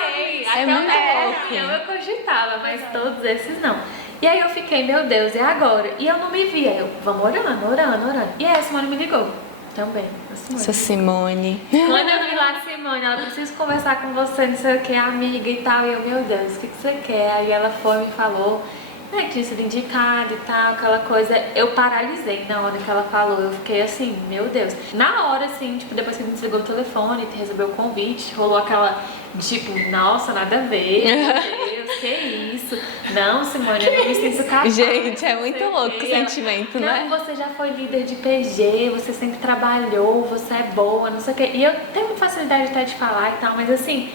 É muito louco. Eu cogitava, mas todos esses não. E aí eu fiquei, meu Deus, e agora? E eu não me via, eu, vamos orando. E aí a Simone me ligou. Também, a Simone. Essa Simone. Quando eu vi lá a Simone, ela precisa conversar com você, não sei o que, amiga e tal. E eu, meu Deus, o que você quer? Aí ela foi e me falou, né, que tinha sido indicada e tal, aquela coisa. Eu paralisei na hora que ela falou. Eu fiquei assim, meu Deus. Na hora, assim, tipo, depois que a gente desligou o telefone, recebeu o convite, rolou aquela, tipo, nossa, nada a ver. Meu Deus, que isso? Não, Simone, eu não me sinto capaz. Gente, é muito louco o sentimento, não, né? Você já foi líder de PG, você sempre trabalhou, você é boa, não sei o quê. E eu tenho facilidade até de falar e tal, mas assim,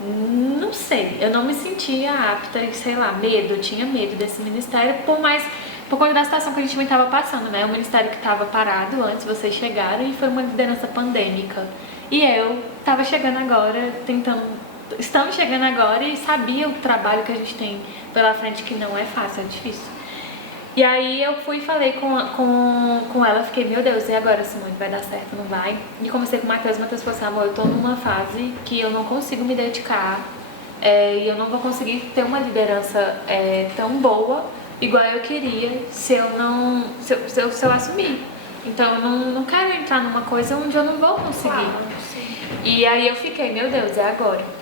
não sei, eu não me sentia apta, sei lá, medo, eu tinha medo desse ministério, por conta da situação que a gente também estava passando, né? O ministério que estava parado antes de vocês chegarem e foi uma liderança pandêmica. E eu estava chegando agora, estamos chegando agora e sabia o trabalho que a gente tem pela frente, que não é fácil, é difícil. E aí eu fui e falei com ela, fiquei, meu Deus, e agora, Simone, vai dar certo, não vai? E conversei com o Matheus falou assim, amor, eu tô numa fase que eu não consigo me dedicar e eu não vou conseguir ter uma liderança tão boa, igual eu queria, se eu assumir. Então eu não quero entrar numa coisa onde eu não vou conseguir. Claro, e aí eu fiquei, meu Deus, é agora.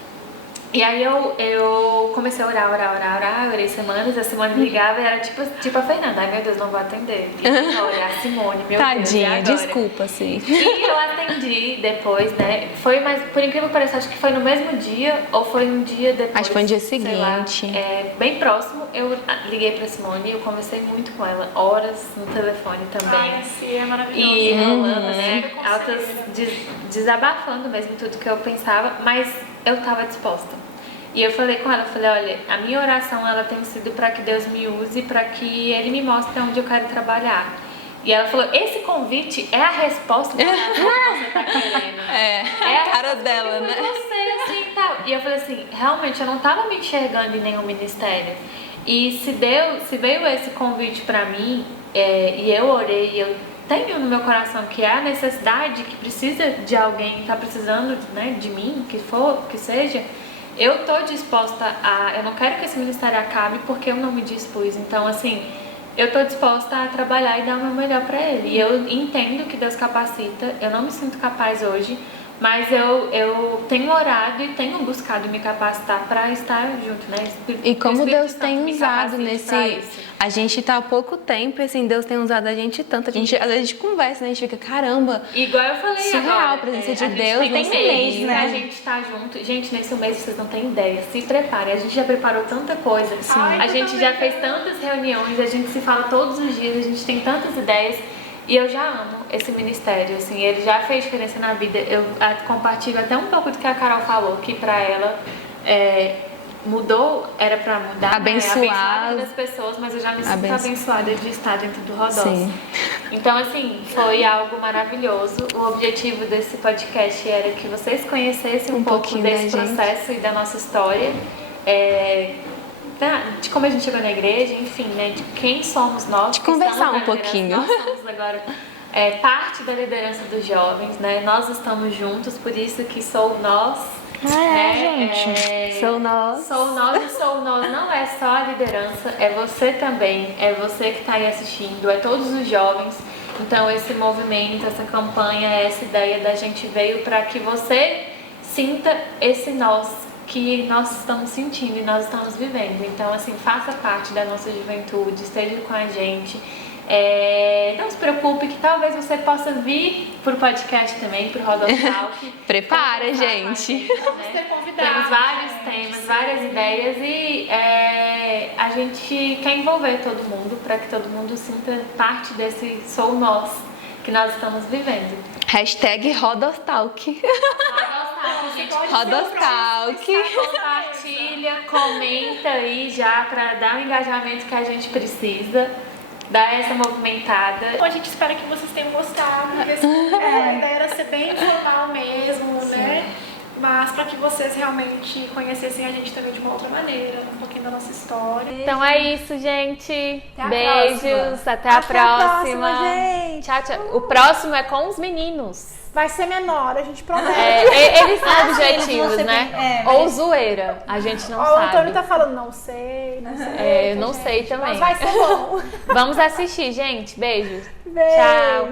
E aí eu comecei a orar, eu orei semanas, a Simone me ligava e era tipo a Fernanda, ai meu Deus, não vou atender. E olha, a Simone, meu Tadinha, Deus, e agora? desculpa, sim. E eu atendi depois, né? Foi, mas por incrível que pareça, acho que foi no mesmo dia ou foi um dia depois. Acho que foi no dia sei seguinte. lá, bem próximo, eu liguei pra Simone e eu conversei muito com ela, horas no telefone também. Ai, sim, é maravilhoso. E rolando, né? Sempre Altas, desabafando mesmo tudo que eu pensava, mas eu tava disposta. E eu falei com ela, olha, a minha oração ela tem sido para que Deus me use, para que Ele me mostre onde eu quero trabalhar. E ela falou, esse convite é a resposta que você tá querendo. É a cara dela, né? Você, assim, tal. E eu falei assim, realmente eu não tava me enxergando em nenhum ministério. E se veio esse convite para mim, e eu orei, e eu tenho no meu coração que é a necessidade, que precisa de alguém, tá precisando, né, de mim, que seja, eu tô disposta eu não quero que esse ministério acabe porque eu não me dispus. Então, assim, eu tô disposta a trabalhar e dar o meu melhor pra ele. E eu entendo que Deus capacita, eu não me sinto capaz hoje, Mas eu tenho orado e tenho buscado me capacitar para estar junto, né? E como Deus tem me usado capacite pra nesse... isso. A gente tá há pouco tempo e assim, Deus tem usado a gente tanto. Às vezes a gente conversa, né? A gente fica, caramba, Igual eu falei surreal agora, a presença de a gente Deus tem nesse mês, mês, né? né? A gente tá junto. Gente, nesse mês vocês não têm ideia. Se preparem. A gente já preparou tanta coisa. Ai, A gente já fez tantas reuniões, a gente se fala todos os dias, a gente tem tantas ideias. E eu já amo esse ministério, assim, ele já fez diferença na vida. Eu compartilho até um pouco do que a Carol falou, que pra ela mudou, era pra mudar, Abençoar. né? Abençoar a vida das pessoas, mas eu já me sinto abençoada de estar dentro do Rodós. Sim. Então, assim, foi algo maravilhoso. O objetivo desse podcast era que vocês conhecessem um pouco pouquinho desse da gente. processo e da nossa história. De como a gente chegou na igreja, enfim, né? De quem somos nós. De que conversar estamos na um pouquinho. liderança. Nós somos agora parte da liderança dos jovens, né? Nós estamos juntos, por isso que sou nós. Gente. Sou nós. Sou nós e sou nós não é só a liderança, é você também, é você que está aí assistindo, é todos os jovens. Então esse movimento, essa campanha, essa ideia da gente veio para que você sinta esse nós que nós estamos sentindo e nós estamos vivendo. Então assim, faça parte da nossa juventude, esteja com a gente. Não se preocupe que talvez você possa vir pro podcast também, pro Rodolfo Talk. Prepara, gente. Né? Temos vários temas, várias ideias e a gente quer envolver todo mundo para que todo mundo sinta parte desse sou nós que nós estamos vivendo. Hashtag Rodostalk. Rodostalk. Compartilha, comenta aí já para dar o engajamento que a gente precisa. Dar essa movimentada. Então a gente espera que vocês tenham gostado desse a ideia era ser bem informal mesmo, né? Mas para que vocês realmente conhecessem a gente também de uma outra maneira, um pouquinho da nossa história. Então é isso, gente. a Beijos, próxima. até a Até a próxima. próxima, gente. Tchau, tchau. O próximo é com os meninos. Vai ser menor, a gente promete. Eles são eles objetivos, vão ser né? bem- Ou zoeira. A gente não Ó, o sabe. Antônio tá falando, não sei. Eu não sei também. Mas vai ser bom. Vamos assistir, gente. Beijos. Beijo. Tchau.